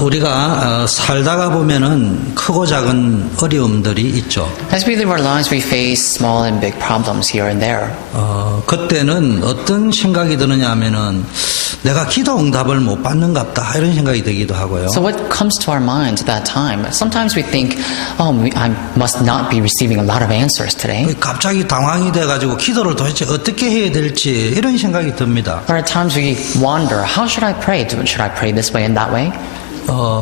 우리가 살다가 보면은 크고 작은 어려움들이 있죠. As we live our lives, we face small and big problems here and there. 그때는 어떤 생각이 드느냐 하면은 내가 기도 응답을 못 받는갑다 이런 생각이 들기도 하고요. So what comes to our minds at that time? Sometimes we think, I must not be receiving a lot of answers today. 갑자기 당황이 돼가지고 기도를 도대체 어떻게 해야 될지 이런 생각이 듭니다. Or at times we wonder, how should I pray? Should I pray this way and that way?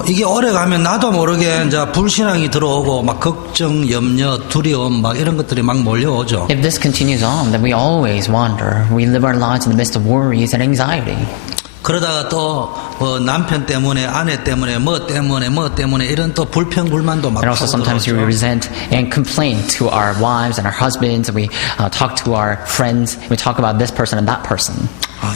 이게 오래 가면 나도 모르게 이제 불신앙이 들어오고 막 걱정, 염려, 두려움 막 이런 것들이 막 몰려오죠. If this continues on, then we always wander. We live our lives in the midst of worries and anxiety. 그러다가 또 남편 때문에 아내 때문에 뭐 때문에 이런 또 불평 불만도 막 And also sometimes we resent and complain to our wives and our husbands, and we talk to our friends, we talk about this person and that person.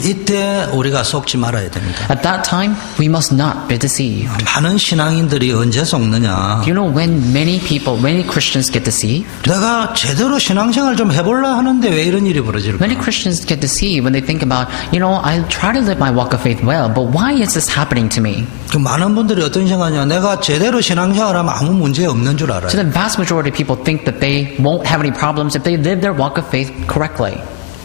이때 우리가 속지 말아야 됩니다. At that time, we must not be deceived. 많은 신앙인들이 언제 속느냐? You know when many Christians get deceived? 내가 제대로 신앙생활 좀 해볼라 하는데 왜 이런 일이 벌어질까? Many Christians get deceived when they think about, I try to live my walk of faith well, but why is this happening to me? 그 많은 분들이 어떤 생각이냐? 내가 제대로 신앙생활하면 아무 문제 없는 줄 알아요. So the vast majority of people think that they won't have any problems if they live their walk of faith correctly.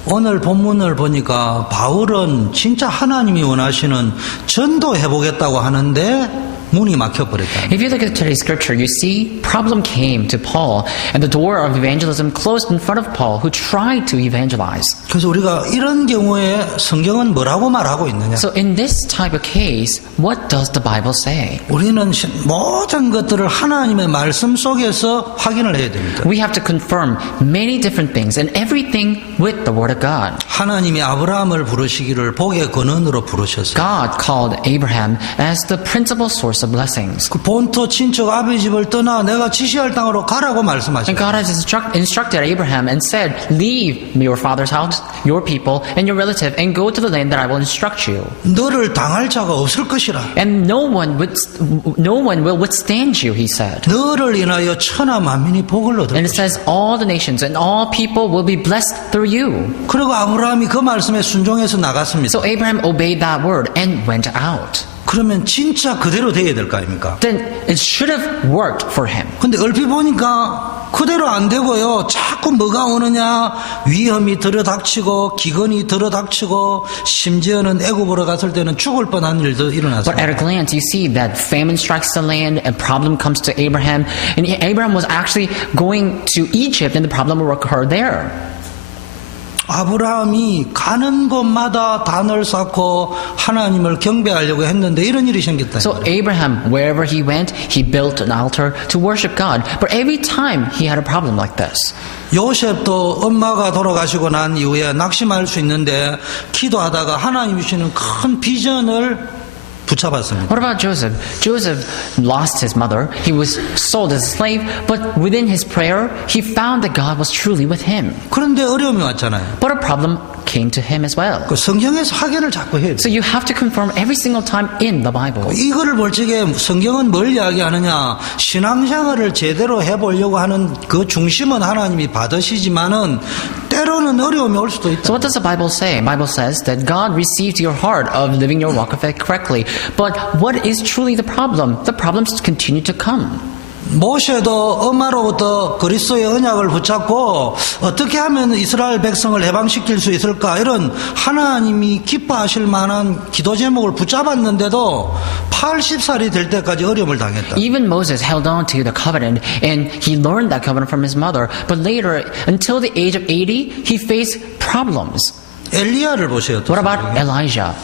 오늘 본문을 보니까 바울은 진짜 하나님이 원하시는 전도해보겠다고 하는데 문이 막혀버렸다. If you look at today's scripture, you see problem came to Paul and the door of evangelism closed in front of Paul who tried to evangelize. 그래서 우리가 이런 경우에 성경은 뭐라고 말하고 있느냐? So in this type of case, what does the Bible say? 우리는 모든 것들을 하나님의 말씀 속에서 확인을 해야 됩니다. We have to confirm many different things and everything with the Word of God. 하나님이 아브라함을 부르시기를 복의 근원으로 부르셨어요. God called Abraham as the principal source of blessings. 그 본토 친척 아비 집을 떠나 내가 지시할 땅으로 가라고 And 말씀하셨어요. God has instructed Abraham and said, leave your father's house, your people, and your relative, and go to the land that I will instruct you. 너를 당할 자가 없을 것이라. And no one will withstand you, he said. 너를 인하여 천하 만민이 복을 얻을 And it 것이라. says all the nations and all people will be blessed through you. 그리고 아브라함이 그 말씀에 순종해서 나갔습니다. So Abraham obeyed that word and went out. 그러면 진짜 그대로 돼야 될 거 아닙니까? Then it should have worked for him. 근데 얼핏 보니까 그대로 안 되고요. 자꾸 뭐가 오느냐? 위험이 들어닥치고 기근이 들어닥치고 심지어는 애굽으로 갔을 때는 죽을 뻔한 일도 일어났어요. But at a glance, you see that famine strikes the land, a problem comes to Abraham, and Abraham was actually going to Egypt, and the problem will occur there. 아브라함이 가는 곳마다 단을 쌓고 하나님을 경배하려고 했는데 이런 일이 생겼다. So Abraham, wherever he went, he built an altar to worship God. But every time he had a problem like this. 요셉도 엄마가 돌아가시고 난 이후에 낙심할 수 있는데 기도하다가 하나님이 주시는 큰 비전을 붙잡았습니다. What about Joseph? Joseph lost his mother. He was sold as a slave, but within his prayer, he found that God was truly with him. 그런데 어려움이 왔잖아요. But a problem came to him as well. 그 성경에서 확인을 자꾸 해야 So 돼요. you have to confirm every single time in the Bible. 이거를 볼 적에 성경은 뭘 이야기하느냐? 신앙생활을 제대로 해보려고 하는 그 중심은 하나님이 받으시지만은 때로는 어려움이 올 수도 있다. So what does the Bible say? The Bible says that God receives your heart of living your walk of faith correctly. But what is truly the problem? The problems continue to come. 모세도 엄마로부터 그리스도의 언약을 붙잡고 어떻게 하면 이스라엘 백성을 해방시킬 수 있을까 이런 하나님이 기뻐하실 만한 기도 제목을 붙잡았는데도 80살이 될 때까지 어려움을 당했다. Even Moses held on to the covenant and he learned that covenant from his mother. But later, until the age of 80, he faced problems. 엘리야를 보세요. 또 What about Elijah?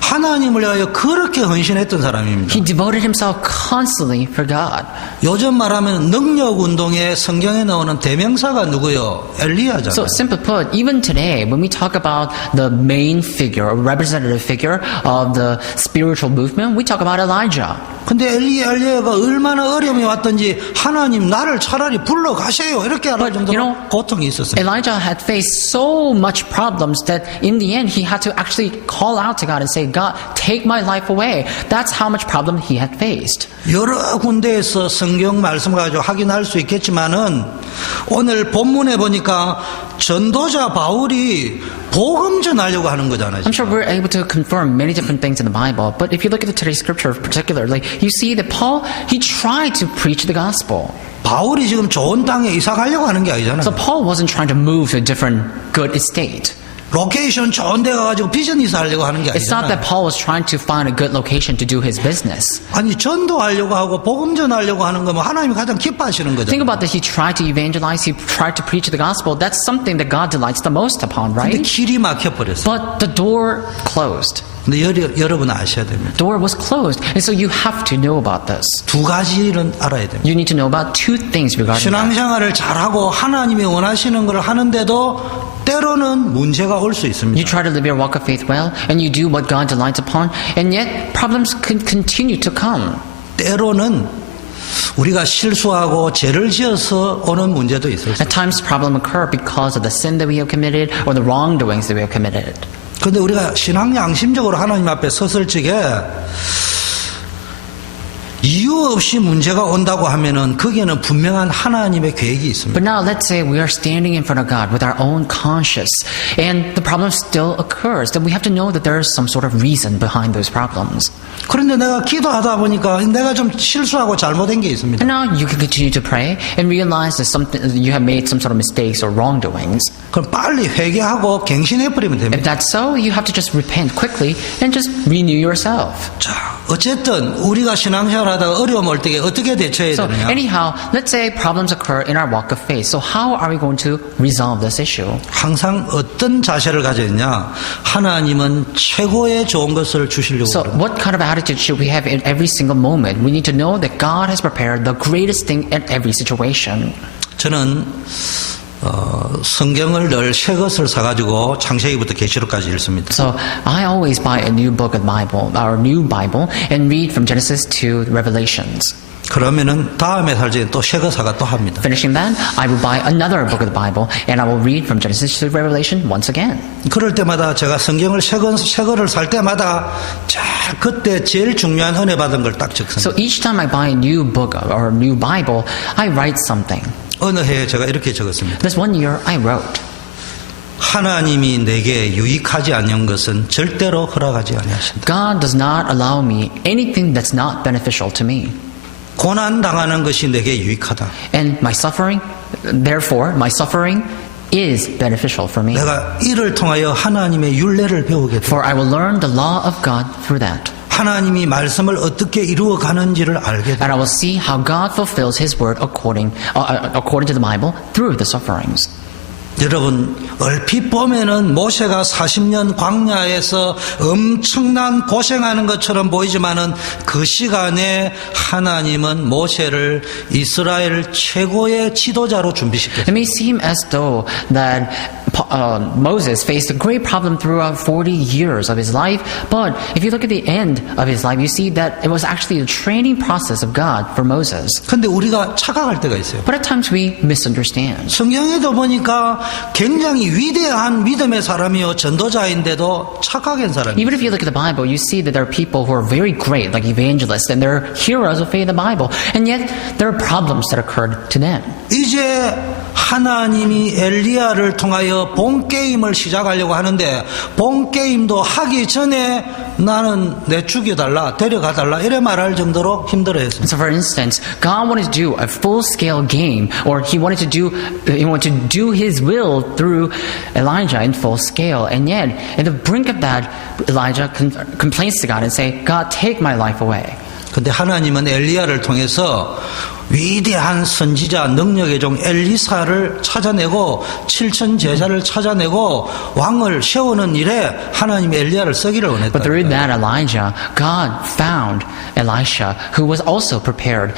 하나님을 위하여 그렇게 헌신했던 사람입니다. He devoted himself constantly for God. 요즘 말하면 능력운동에 성경에 나오는 대명사가 누구요? 엘리야잖아요. So simply put, even today, when we talk about the main figure, or representative figure of the spiritual movement, we talk about Elijah. 근데 엘리야가 얼마나 어려움이 왔던지 하나님 나를 차라리 불러가세요 이렇게 할 정도로 고통이 있었어요. Elijah had faced so much problems that in the end he had to actually call out to God and say, God, take my life away. That's how much problem he had faced. 여러 군데에서 성경 말씀 가지고 확인할 수 있겠지만은 오늘 본문에 보니까 전도자 바울이 복음 전하려고 하는 거잖아요. I'm sure we're able to confirm many different things in the Bible, but if you look at today's scripture particularly, you see that Paul, he tried to preach the gospel. 바울이 지금 좋은 땅에 이사 가려고 하는 게 아니잖아요. So Paul wasn't trying to move to a different good estate. 로케이션 좋은 데 가가지고 비전 이사하려고 하는 게 It's not that 아니잖아요. Paul was trying to find a good location to do his business. 아니 전도하려고 하고 복음 전하려고 하는 거면 하나님이 가장 기뻐하시는 Think 거잖아요. about that. He tried to evangelize. He tried to preach the gospel. That's something that God delights the most upon, 근데 right? 길이 막혀버렸어요. But the door closed. 근데 여러분 아셔야 됩니다. Door was closed. And so you have to know about this. 두 가지는 알아야 됩니다. You need to know about two things regarding that. 신앙생활을 잘하고 하나님이 원하시는 걸 하는데도 때로는 문제가 올 수 You 있습니다. try to live your walk of faith well, and you do what God delights upon, and yet problems can continue to come. 때로는 우리가 실수하고 죄를 지어서 오는 문제도 있을 수 있어요. At times, problems occur because of the sin that we have committed or the wrongdoings that we have committed. 그런데 우리가 신앙 양심적으로 하나님 앞에 섰을 적에 이유 없이 문제가 온다고 하면은 거기에는 분명한 하나님의 계획이 있습니다. But now, let's say we are standing in front of God with our own conscience, and the problem still occurs. Then we have to know that there is some sort of reason behind those problems. 그런데 내가 기도하다 보니까 내가 좀 실수하고 잘못된 게 있습니다. And now you can continue to pray and realize that you have made some sort of mistakes or wrongdoings. 그럼 빨리 회개하고 갱신해 버리면 If 됩니다. that's so, you have to just repent quickly and just renew yourself. 자, 어쨌든 우리가 신앙생활하다가 어려움 올 때 어떻게 대처해야 So 되느냐? anyhow, let's say problems occur in our walk of faith. So how are we going to resolve this issue? 항상 어떤 자세를 가져야 되냐? 하나님은 최고의 좋은 것을 주시려고 So 합니다. what kind of attitude should we have in every single moment? We need to know that God has prepared the greatest thing in every situation. 저는 성경을 늘 새 것을 사가지고 창세기부터 계시록까지 읽습니다. So I always buy a new book of Bible, or new Bible, and read from Genesis to Revelations. 그러면은 다음에 살 적에 또 새 거 사가 또 합니다. Finishing that, I will buy another book of the Bible, and I will read from Genesis to Revelation once again. 그럴 때마다 제가 성경을 새 거를 살 때마다 자 그때 제일 중요한 은혜 받은 걸 딱 적습니다. So each time I buy a new book or a new Bible, I write something. 어느 해에 제가 이렇게 적었습니다. This one year, I wrote, 하나님이 내게 유익하지 않는 것은 절대로 허락하지 아니하신다. God does not allow me anything that's not beneficial to me. 고난 당하는 것이 내게 유익하다. And my suffering, therefore, my suffering is beneficial for me. 내가 이를 통하여 하나님의 율례를 배우게 돼. For I will learn the law of God through that. 하나님이 말씀을 어떻게 이루어 가는지를 알게 돼. And I will see how God fulfills His word according to the Bible through the sufferings. 여러분 얼핏 보면은 모세가 40년 광야에서 엄청난 고생하는 것처럼 보이지만은 그 시간에 하나님은 모세를 이스라엘 최고의 지도자로 준비시켰어요. It may seem as though that Moses faced a great problem throughout 40 years of his life, but if you look at the end of his life, you see that it was actually a training process of God for Moses. 근데 우리가 착각할 때가 있어요. But at times we misunderstand. 성경에도 보니까 굉장히 위대한 믿음의 사람이요 전도자인데도 착각한 사람이에요. Even if you look at the Bible, you see that there are people who are very great, like evangelists, and they're heroes of faith in the Bible, and yet there are problems that occurred to them. 이제 하나님이 엘리야를 통하여 본 게임을 시작하려고 하는데 본 게임도 하기 전에 나는 내 죽여달라 데려가달라 이래 말할 정도로 힘들어했습니다. So, for instance, God wanted to do a full-scale game, or He wanted to do His will through Elijah in full scale, and yet, at the brink of that, Elijah complains to God and say, "God, take my life away." 근데 하나님은 엘리야를 통해서 위대한 선지자 능력의 종 엘리사를 찾아내고 7천 제자를 찾아내고 왕을 세우는 일에 하나님이 엘리야를 쓰기를 원했다. But through that Elijah, God found Elisha, who was also prepared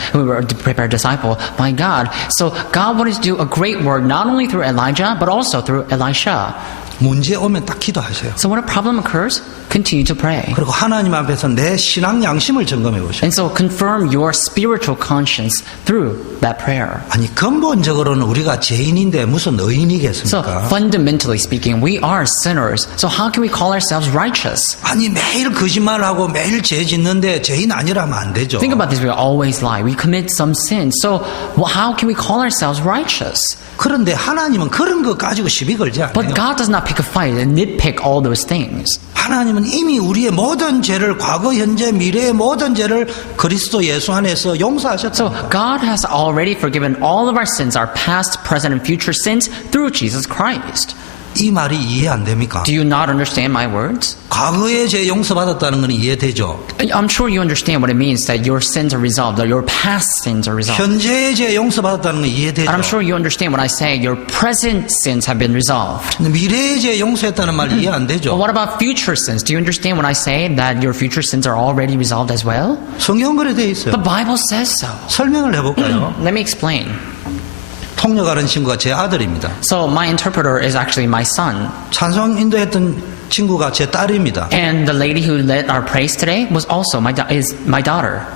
disciple by God. So God wanted to do a great work not only through Elijah, but also through Elisha. 문제 오면 딱 기도하세요. So when a problem occurs, continue to pray. 그리고 하나님 앞에서 내 신앙 양심을 점검해 보세요. And so confirm your spiritual conscience through that prayer. 아니 근본적으로는 우리가 죄인인데 무슨 So 의인이겠습니까? fundamentally speaking, we are sinners. So how can we call ourselves righteous? 아니 매일 거짓말하고 매일 죄 짓는데 죄인 아니라면 안 되죠. Think about this, we always lie. We commit some sins. So how can we call ourselves righteous? 그런데 하나님은 그런 거 가지고 시비 걸지 않아요. But God does not pick a fight and nitpick all those things. 하나님은 이미 우리의 모든 죄를 과거, 현재, 미래의 모든 죄를 그리스도 예수 안에서 용서하셨다. So God has already forgiven all of our sins, our past, present, and future sins through Jesus Christ. 이 말이 이해 안 됩니까? Do you not understand my words? 과거의 죄 용서받았다는 건 이해되죠. I'm sure you understand what it means that your sins are resolved, that your past sins are resolved. 현재의 죄 용서받았다는 건 이해되죠. And I'm sure you understand when I say your present sins have been resolved. 미래의 죄 용서했다는 말 이해 안 But 되죠. what about future sins? Do you understand when I say that your future sins are already resolved as well? 성경 그래 돼 있어요. The Bible says so. 설명을 해볼까요? Let me explain. 통역하는 친구가 제 아들입니다. So my interpreter is actually my son. 찬송 인도했던 친구가 제 딸입니다. And the lady who led our praise today was also is my daughter.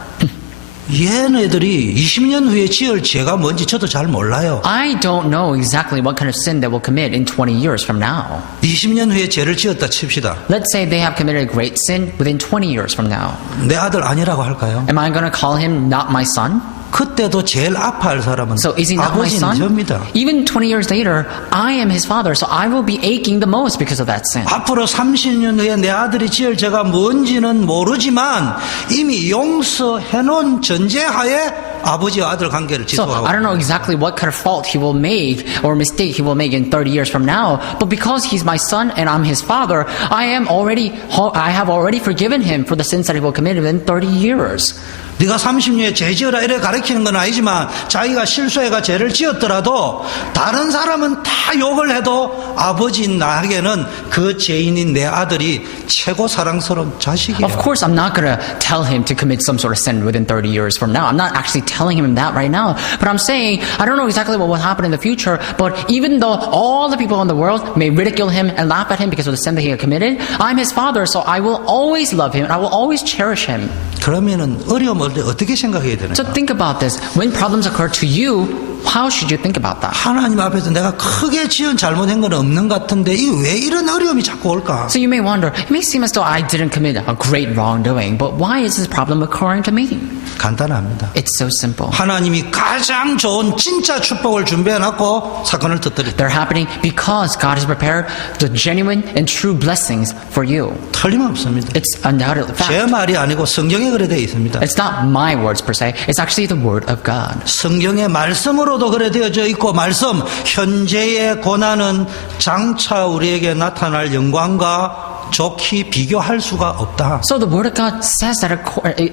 얘네들이 20년 후에 지을 죄가 뭔지 저도 잘 몰라요. I don't know exactly what kind of sin they will commit in 20 years from now. 20년 후에 죄를 지었다 칩시다. Let's say they have committed a great sin within 20 years from now. 내 아들 아니라고 할까요? Am I going to call him not my son? 그때도 제일 아파할 사람은 So is he not my 아버지는 son? 접니다. Even 20 years later, I am his father, so I will be aching the most because of that sin. 앞으로 30년 후에 내 아들이 지을 죄가 뭔지는 모르지만 이미 용서해놓은 전제하에 아버지와 아들 관계를 So 지속하고 I don't know exactly what kind of fault he will make or mistake he will make in 30 years from now, but because he's my son and I'm his father, I have already forgiven him for the sins that he will commit within 30 years. 네가 30년에 죄 지어라 이래 가르치는 건 아니지만 자기가 실수해가 죄를 지었더라도 다른 사람은 다 욕을 해도 아버지인 나에게는 그 죄인인 내 아들이 최고 사랑스러운 자식이에요. Of course, I'm not going to tell him to commit some sort of sin within 30 years from now. I'm not actually telling him that right now. But I'm saying, I don't know exactly what will happen in the future, but even though all the people in the world may ridicule him and laugh at him because of the sin that he had committed, I'm his father, so I will always love him and I will always cherish him. 그러면은 어려움 올 때 어떻게 생각해야 되는 So 거야? think about this. When problems occur to you, how should you think about that? 하나님 앞에서 내가 크게 지은 잘못한 건 없는 것 같은데 이 왜 이런 어려움이 자꾸 올까? So you may wonder, it may seem as though I didn't commit a great wrongdoing, but why is this problem occurring to me? 간단합니다. It's so simple. 하나님이 가장 좋은 진짜 축복을 준비해놨고 사건을 터뜨렸다. They're happening because God has prepared the genuine and true blessings for you. 틀림없습니다. It's undoubtedly 제 fact. 말이 아니고 성경에 그래 되어 있습니다. It's not my words per se. It's actually the word of God. 성경의 말씀으로도 그래 되어져 있고 말씀 현재의 고난은 장차 우리에게 나타날 영광과 좋게 비교할 수가 없다. So the word of God says that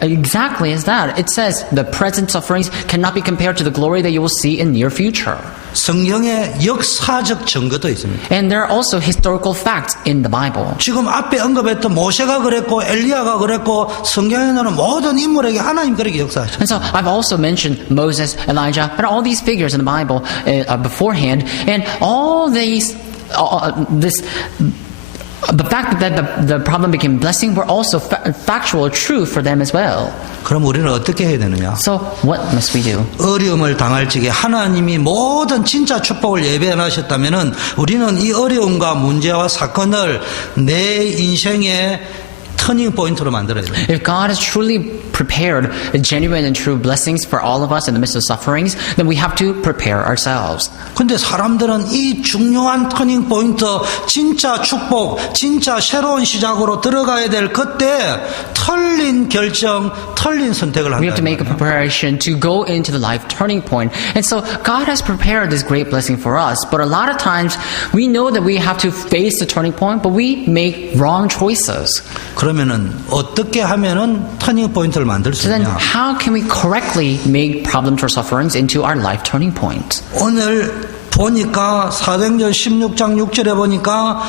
exactly as that. It says the present sufferings cannot be compared to the glory that you will see in near future. 성경에 역사적 증거도 있습니다. And there are also historical facts in the Bible. 지금 앞에 언급했던 모세가 그랬고 엘리야가 그랬고 성경에 나오는 모든 인물에게 하나님 그렇게 역사하셨어요. And so I've also mentioned Moses, Elijah, and all these figures in the Bible beforehand, and all these, the fact that the problem became blessing were also factual, true for them as well. 그럼 우리는 어떻게 해야 되느냐? So what must we do? 어려움을 당할 적에 하나님이 모든 진짜 축복을 예배해 놨셨다면은 우리는 이 어려움과 문제와 사건을 내 인생의 터닝 포인트로 만들어야 돼요. If God has truly prepared genuine and true blessings for all of us in the midst of sufferings, then we have to prepare ourselves. 근데 사람들은 이 중요한 터닝 포인트, 진짜 축복, 진짜 새로운 시작으로 들어가야 될 그때 틀린 결정, 틀린 선택을 We have to 한다. make a preparation to go into the life turning point. And so God has prepared this great blessing for us, but a lot of times we know that we have to face the turning point, but we make wrong choices. 그러면은 어떻게 하면은 터닝 포인트를 만들 수 So then 있냐? how can we correctly make problems or sufferings into our life turning point? 오늘 보니까 사도행전 16장 6절에 보니까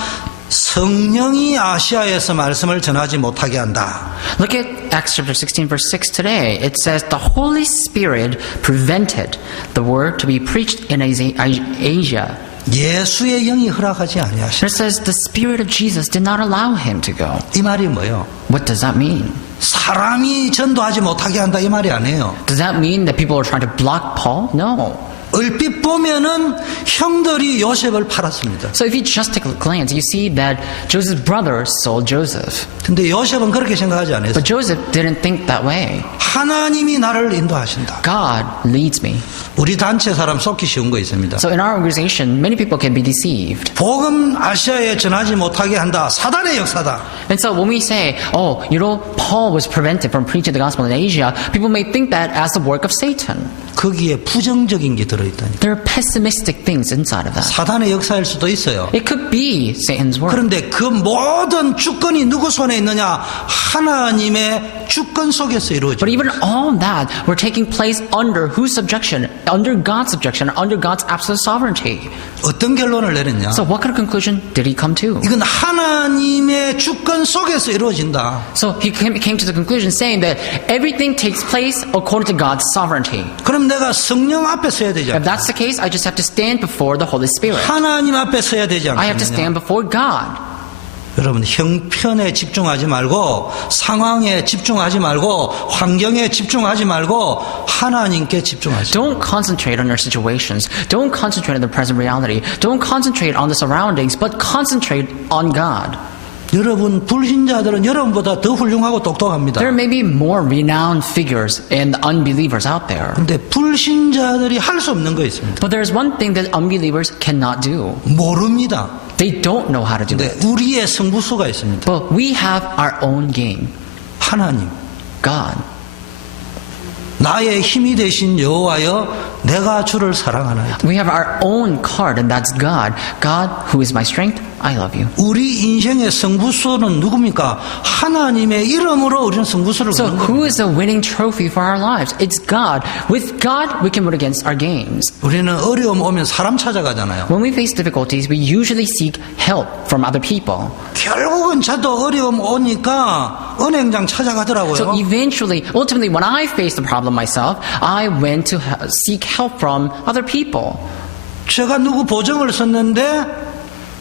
성령이 아시아에서 말씀을 전하지 못하게 한다. Look at Acts chapter 16 verse 6 today. It says the Holy Spirit prevented the word to be preached in Asia 예수의 영이 허락하지 아니하시다. It says the Spirit of Jesus did not allow him to go. 이 말이 뭐예요? What does that mean? 사람이 전도하지 못하게 한다 이 말이 아니에요. Does that mean that people are trying to block Paul? No. 얼핏 보면은 형들이 요셉을 팔았습니다. So if you just take a glance, you see that Joseph's brother sold Joseph. 근데 요셉은 그렇게 생각하지 않았어요. But Joseph didn't think that way. 하나님이 나를 인도하신다. God leads me. 우리 단체 사람 속기 쉬운 거 있습니다. So in our organization, many people can be deceived. 복음 아시아에 전하지 못하게 한다. 사단의 역사다. And so when we say, oh, Paul was prevented from preaching the gospel in Asia, people may think that as the work of Satan. 거기에 부정적인 게 들어있다니. There are pessimistic things inside of that. 사단의 역사일 수도 있어요. It could be Satan's work. 그런데 그 모든 주권이 누구 손에 있느냐? 하나님의 주권 속에서 But 이루어집니다. even all that were taking place under whose subjection? Under God's subjection, under God's absolute sovereignty. 어떤 결론을 내렸냐? So what kind of conclusion did he come to? 이건 하나님의 주권 속에서 이루어진다. So he came to the conclusion saying that everything takes place according to God's sovereignty. 그럼 내가 성령 앞에 서야 되지 If 않겠냐? that's the case, I just have to stand before the Holy Spirit. 하나님 앞에 서야 되지 I have to 않겠느냐? stand before God. 여러분 형편에 집중하지 말고 상황에 집중하지 말고 환경에 집중하지 말고 하나님께 집중하지. Don't concentrate on your situations. Don't concentrate on the present reality. Don't concentrate on the surroundings, but concentrate on God. 여러분 불신자들은 여러분보다 더 훌륭하고 똑똑합니다. There may be more renowned figures and unbelievers out there. 근데 불신자들이 할 수 없는 거 있습니다. But there's one thing that unbelievers cannot do. 모릅니다. They don't know how to do 근데 it. 우리의 승부수가 있습니다. But we have our own game. 하나님, God. 나의 힘이 되신 여호와여 내가 주를 사랑하나이다. We have our own card, and that's God. God, who is my strength, I love you. 우리 인생의 승부수는 누굽니까? 하나님의 이름으로 우리는 승부수를 So 거는 who 겁니다. is the winning trophy for our lives? It's God. With God, we can win against our games. 우리는 어려움 오면 사람 찾아가잖아요. When we face difficulties, we usually seek help from other people. 결국은 저도 어려움 오니까 은행장 찾아가더라고요. So ultimately, when I faced the problem myself, I went to seek help from other people. 제가 누구 보증을 썼는데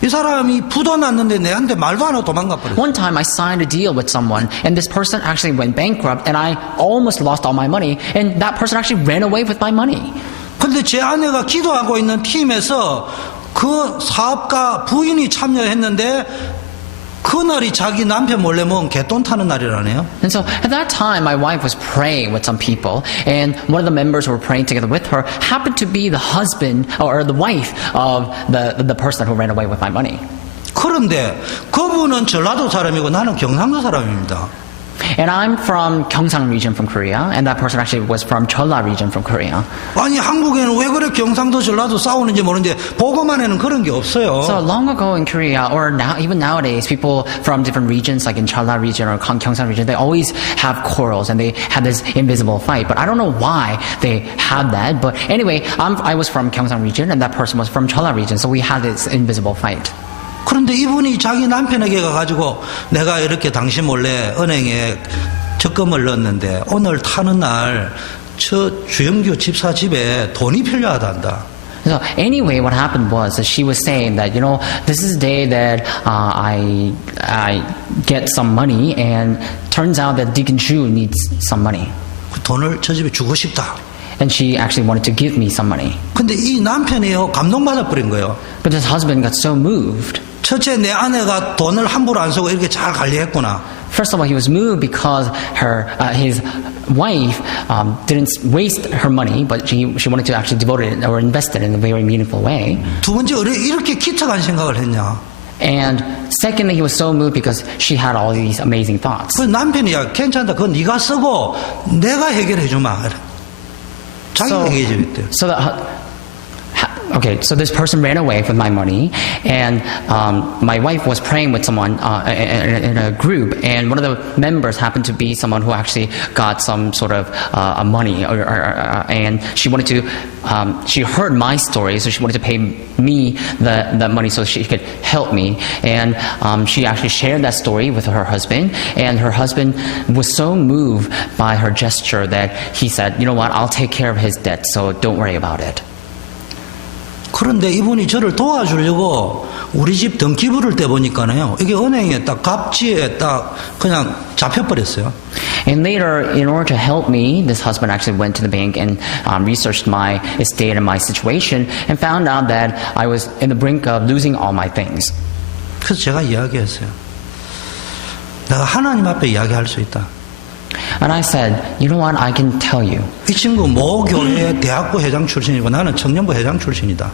이 사람이 부도 났는데 내한테 말도 안 하고 도망가 버렸어요. One time I signed a deal with someone, and this person actually went bankrupt, and I almost lost all my money, and that person actually ran away with my money. 근데 제 아내가 기도하고 있는 팀에서 그 사업가 부인이 참여했는데 그날이 자기 남편 몰래 먹은 개돈 타는 날이라네요. And so at that time, my wife was praying with some people, and one of the members who were praying together with her happened to be the husband or the wife of the person who ran away with my money. 그런데 그분은 전라도 사람이고 나는 경상도 사람입니다. And I'm from Gyeongsang region from Korea, and that person actually was from Cholla region from Korea. 아니 한국에는 왜 그래 경상도 전라도 싸우는지 모르는데 복음안에는 그런 게 없어요. So long ago in Korea, or now, even nowadays, people from different regions, like in Cholla region or Gyeongsang region, they always have quarrels and they have this invisible fight. But I don't know why they had that. But anyway, I was from Gyeongsang region, and that person was from Cholla region, so we had this invisible fight. 그런데 이분이 자기 남편에게 가가지고 내가 이렇게 당신 몰래 은행에 적금을 넣었는데 오늘 타는 날 저 주영규 집사 집에 돈이 필요하단다. So anyway, what happened was that she was saying that, this is the day that I get some money, and turns out that Deacon Chu needs some money. 그 돈을 저 집에 주고 싶다. And she actually wanted to give me some money. 근데 이 남편이요 감동받아 버린 거예요. But his husband got so moved. 첫째 내 아내가 돈을 함부로 안 쓰고 이렇게 잘 관리했구나. First of all, he was moved because his wife didn't waste her money, but she wanted to actually devote it or invest it in a very meaningful way. 두 번째 이렇게 기특한 생각을 했냐. And secondly, he was so moved because she had all these amazing thoughts. 그 남편이 야 괜찮다. 그건 네가 쓰고 내가 해결해 주마. 자기가 해결해 주겠대요. So this person ran away with my money, and my wife was praying with someone in a group, and one of the members happened to be someone who actually got some sort of money, and she wanted to. She heard my story, so she wanted to pay me the money so she could help me, and she actually shared that story with her husband, and her husband was so moved by her gesture that he said, "You know what? I'll take care of his debt, so don't worry about it." 그런데 이분이 저를 도와주려고 우리 집 등기 부를 때 보니까요. 이게 은행에 딱 갑지에 딱 그냥 잡혀버렸어요. And later, in order to help me, this husband actually went to the bank and researched my estate and my situation and found out that I was in the brink of losing all my things. 그래서 제가 이야기했어요. 내가 하나님 앞에 이야기할 수 있다. And I said, you know what, I can tell you. 이 친구 모 교회 대학부 회장 출신이고 나는 청년부 회장 출신이다.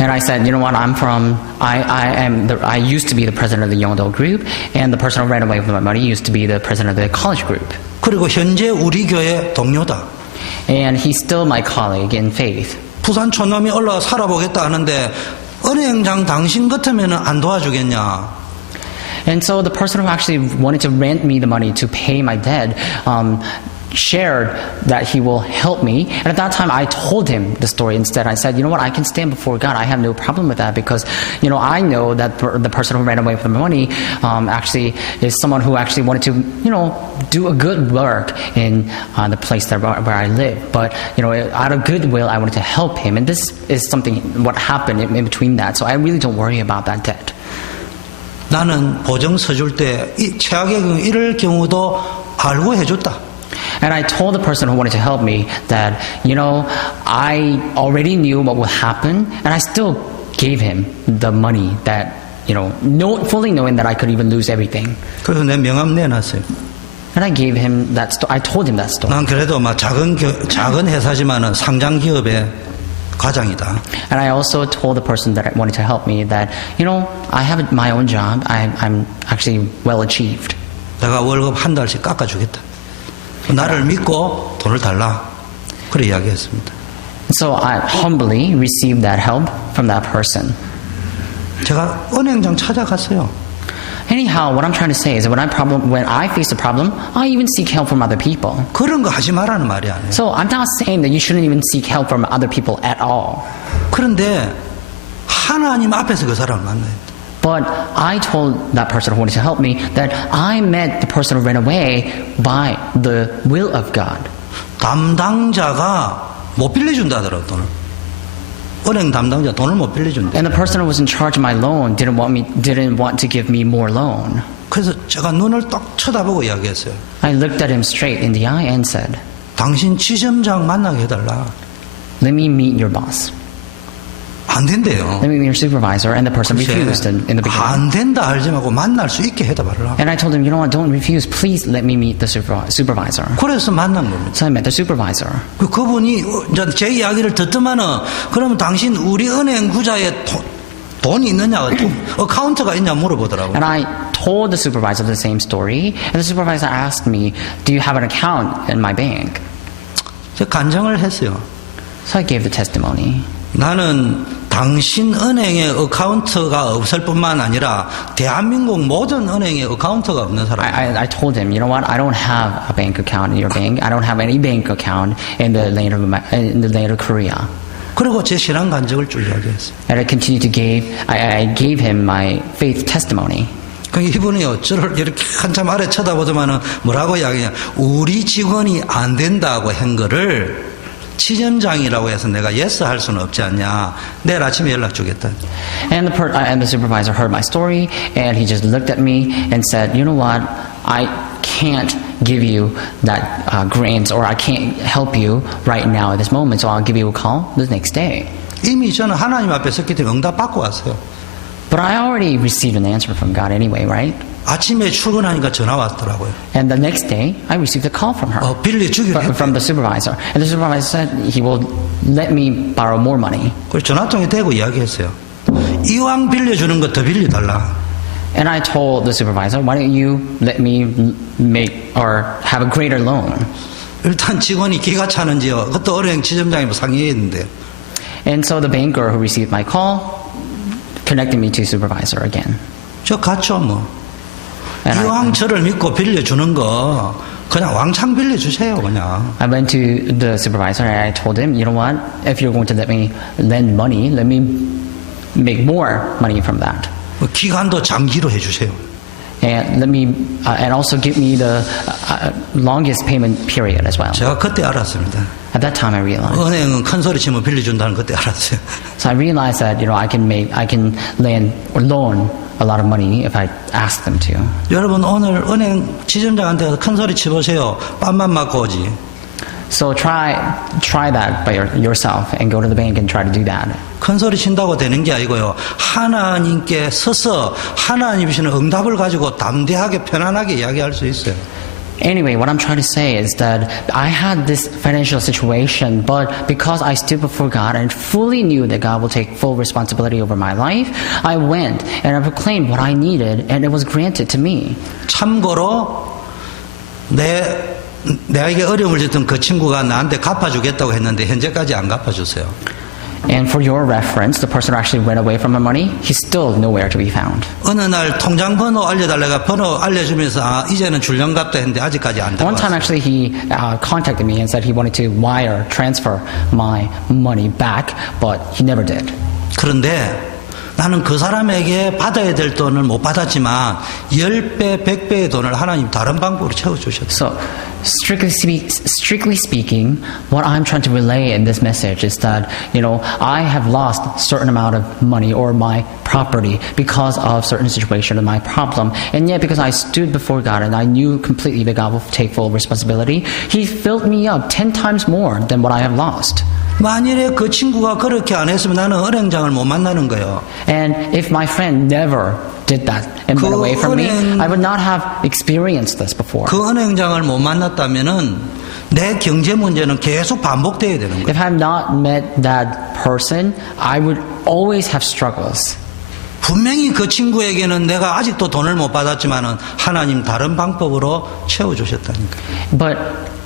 And I said, you know what, I used to be the president of the Yongdo group, and the person who ran away with my money used to be the president of the college group. 그리고 현재 우리 교회 동료다. And he's still my colleague in faith. 부산 촌놈이 올라와 살아보겠다 하는데 은행장 당신 같으면 안 도와주겠냐. And so the person who actually wanted to rent me the money to pay my debt shared that he will help me. And at that time, I told him the story instead. I said, you know what, I can stand before God. I have no problem with that because, you know, I know that the person who ran away with the money actually is someone who actually wanted to, you know, do a good work in the place that where I live. But, you know, out of goodwill, I wanted to help him. And this is something, what happened in between that. So I really don't worry about that debt. 나는 보증 서줄 때 이 최악의 경우 이럴 경우도 알고 해줬다. And I told the person who wanted to help me that, you know, I already knew what would happen, and I still gave him the money that, you know, fully knowing that I could even lose everything. 그래서 내 명함 내놨어요. And I gave him that I told him that story. 난 그래도 막 작은 회사지만은 상장 기업의 과장이다. And I also told the person that wanted to help me that, you know, I have my own job. I'm actually well achieved. 내가 월급 한 달씩 깎아주겠다. 나를 믿고 돈을 달라. 그래 이야기했습니다. So I humbly received that help from that person. 제가 은행장 찾아갔어요. Anyhow, what I'm trying to say is that when I face a problem, I even seek help from other people. 그런 거 하지 말라는 말이 아니에요. So I'm not saying that you shouldn't even seek help from other people at all. 그런데 하나님 앞에서 그 사람을 만나요. But I told that person who wanted to help me that I met the person who ran away by the will of God. 담당자가 못 빌려준다 하더라고 돈을. 은행 담당자 돈을 못 빌려준대. And the person who was in charge of my loan didn't want to give me more loan. 그래서 제가 눈을 딱 쳐다보고 이야기했어요. I looked at him straight in the eye and said, 당신 지점장 만나게 해달라. let me meet your boss. 안 된대요. Let me meet your supervisor. And the person refused in the beginning. 안 된다 하지 말고 만날 수 있게 해달라. And I told him, you know what, don't refuse. Please let me meet the supervisor. 그래서 만난 겁니다. So I met the supervisor. 그분이 이제 제 이야기를 듣더만은 그러면 당신 우리 은행 구자에 돈이 있느냐, 어카운트가 있냐 물어보더라고요. And I told the supervisor the same story. And the supervisor asked me, do you have an account in my bank? 제가 간증을 했어요. So I gave the testimony. 나는 당신 은행에 어카운트가 없을 뿐만 아니라 대한민국 모든 은행에 어카운트가 없는 사람. I told him, you know what? I don't have a bank account in your bank. I don't have any bank account in the land of Korea. 그리고 제 신앙 간증을 쭉 이야기했어요. And I continued to I gave him my faith testimony. 그 이분이요, 저를 이렇게 한참 아래 쳐다보더만은 뭐라고 이야기냐? 우리 직원이 안 된다고 한 거를 지점장이라고 해서 내가 yes 할 수는 없지 않냐. 내일 아침에 연락 주겠다. And the supervisor heard my story, and he just looked at me and said, you know what? I can't give you that grant, or I can't help you right now at this moment, so I'll give you a call the next day. 이미 저는 하나님 앞에 섰기 때문에 응답 받고 왔어요. But I already received an answer from God anyway, right? 아침에 출근하니까 전화 왔더라고요. And the next day, I received a call from her. 빌려주기로 했대. From the supervisor. And the supervisor said he will let me borrow more money. 그래서 전화통에 대고 이야기했어요. 이왕 빌려주는 거 더 빌려달라. And I told the supervisor, why don't you let me make or have a greater loan? 일단 직원이 기가 차는지요. 그것도 은행 지점장이 상의했는데. And so the banker who received my call connected me to supervisor again. 저 갔죠 뭐. And 이왕 저를 믿고 빌려주는 거 그냥 왕창 빌려주세요 그냥. I went to the supervisor and I told him, you know what? If you're going to let me lend money, let me make more money from that. 기간도 장기로 해주세요. and and also give me the longest payment period as well. 제가 그때 알았습니다. At that time, I realized. 은행은 큰 소리 치면 빌려준다는 그때 알았어요. So I realized that I can loan a lot of money if I ask them to. 여러분 오늘 은행 지점장한테 큰 소리 치보세요. 빰만 맞고 오지. So try that by yourself and go to the bank and try to do that. 큰 소리 친다고 되는 게 아니고요. 하나님께 서서 하나님이 주시는 응답을 가지고 담대하게 편안하게 이야기할 수 있어요. Anyway, what I'm trying to say is that I had this financial situation, but because I stood before God and fully knew that God will take full responsibility over my life, I went and I proclaimed what I needed, and it was granted to me. 참고로 내에게 어려움을 줬던 그 친구가 나한테 갚아주겠다고 했는데 현재까지 안 갚아줬어요. And for your reference, the person who actually went away from my money, he's still nowhere to be found. 어느 날 통장 번호 알려달라가 번호 알려주면서 이제는 줄령갑다 했는데 아직까지 안 One time, 들어왔어요. actually, he contacted me and said he wanted to transfer my money back, but he never did. 그런데 나는 그 사람에게 받아야 될 돈을 못 받았지만 10배, 100배의 돈을 하나님 다른 방법으로 채워주셨어요. So, strictly speaking, what I'm trying to relay in this message is that, I have lost a certain amount of money or my property because of certain situation or my problem. And yet, because I stood before God and I knew completely that God will take full responsibility, He filled me up 10 times more than what I have lost. 만일에 그 친구가 그렇게 안 했으면 나는 은행장을 못 만나는 거예요. And if my friend never did that and went away from me, I would not have experienced this before. 그 은행장을 못 만났다면은 내 경제 문제는 계속 반복돼야 되는 거예요. If I have not met that person, I would always have struggles. 분명히 그 친구에게는 내가 아직도 돈을 못 받았지만은 하나님 다른 방법으로 채워주셨다니까. But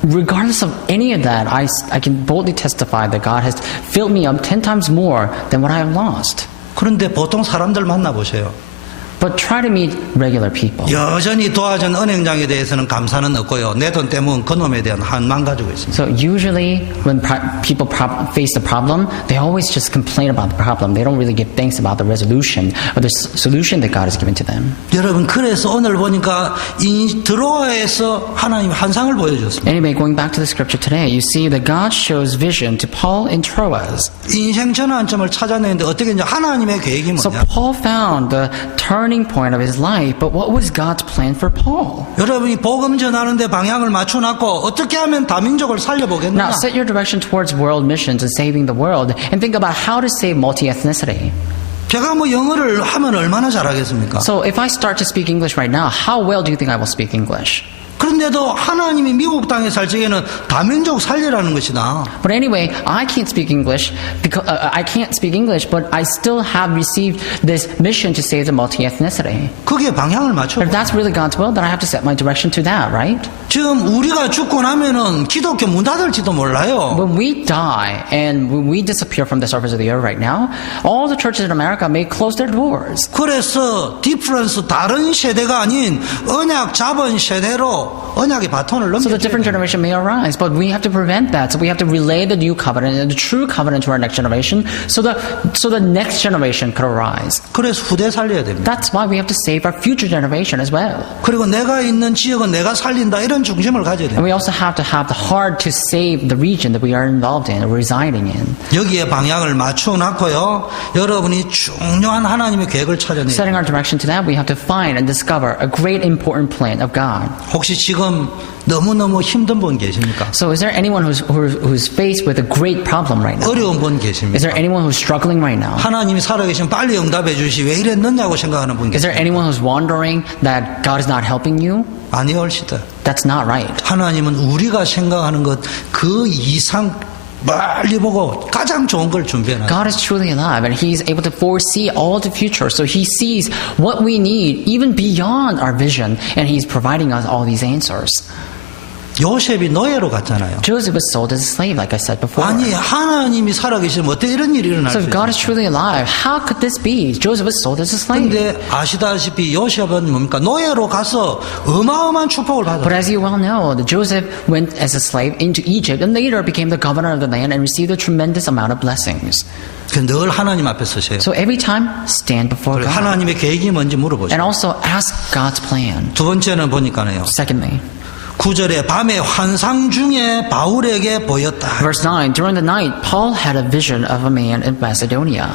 regardless of any of that, I can boldly testify that God has filled me up 10 times more than what I have lost. 그런데 보통 사람들 만나보세요. But try to meet regular people. 여전히 도와준 은행장에 대해서는 감사는 없고요. 내 돈 때문에 그놈에 대한 한만 가지고 있습니다. So usually when people face the problem, they always just complain about the problem. They don't really give thanks about the resolution or the solution that God has given to them. 여러분 그래서 오늘 보니까 이 드로아에서 하나님 환상을 보여줬습니다. Anyway, going back to the scripture today, you see that God shows vision to Paul in Troas. 인생 전환점을 찾아내는데 어떻게 이제 하나님의 계획이 So 뭐냐? Paul found the turning point of his life, but what was God's plan for Paul? 여러분이 복음 전하는데 방향을 맞춰놨고 어떻게 하면 다민족을 Now 살려보겠나? set your direction towards world missions and saving the world, and think about how to save multi-ethnicity. 제가 뭐 영어를 하면 얼마나 잘하겠습니까? So if I start to speak English right now, how well do you think I will speak English? 그런데도 하나님이 미국 땅에 살 적에는 다민족 살리라는 것이다. But anyway, I can't speak English because I can't speak English, but I still have received this mission to save the multi-ethnicity. 그게 방향을 맞춰. If that's really God's will, then I have to set my direction to that, right? 지금 우리가 죽고 나면은 기독교 문 닫을지도 몰라요. When we die and when we disappear from the surface of the earth right now, all the churches in America may close their doors. 그래서 디프런스 다른 세대가 아닌 언약 잡은 세대로 언약의 바톤을 So the 넘겨줘야 different 돼요. generation may arise, but we have to prevent that. So we have to relay the new covenant and the true covenant to our next generation, so the next generation could arise. 그래서 후대 살려야 됩니다. That's why we have to save our future generation as well. 그리고 내가 있는 지역은 내가 살린다 이런 중심을 가져야 And 돼요. we also have to have the heart to save the region that we are involved in or residing in. 여기에 방향을 맞춰놨고요. 여러분이 중요한 하나님의 계획을 찾아내요. Setting our direction to that, we have to find and discover a great important plan of God. 혹시 지금 너무너무 힘든 분 계십니까? So is there anyone who's faced with a great problem right now? 어려운 분 Is 계십니까? there anyone who's struggling right now? 하나님이 살아계시면 빨리 응답해 주시 왜 이랬느냐고 생각하는 분 Is there 계십니까? anyone who's wondering that God is not helping you? 아니올시다. That's not right. 하나님은 우리가 생각하는 것 그 이상 멀리 보고 가장 좋은 걸 준비해놔. God is truly alive and He's able to foresee all the future. So He sees what we need even beyond our vision and He's providing us all these answers. 요셉이 노예로 갔잖아요. Joseph was sold as a slave, like I said before. 아니 하나님이 살아계시면 어떻게 이런 일이 일어날 So 수 if God 있어요? is truly alive, how could this be? Joseph was sold as a slave. 근데 아시다시피 요셉은 뭡니까? 노예로 가서 어마어마한 축복을 But 받았어요. as you well know, Joseph went as a slave into Egypt and later became the governor of the land and received a tremendous amount of blessings. 늘 하나님 앞에 서세요. So every time, stand before God. 하나님의 계획이 뭔지 물어보세요. And also ask God's plan. 두 번째는 보니까요. Secondly, 9절에 밤에 환상 중에 바울에게 보였다. verse 9, during the night, Paul had a vision of a man in Macedonia.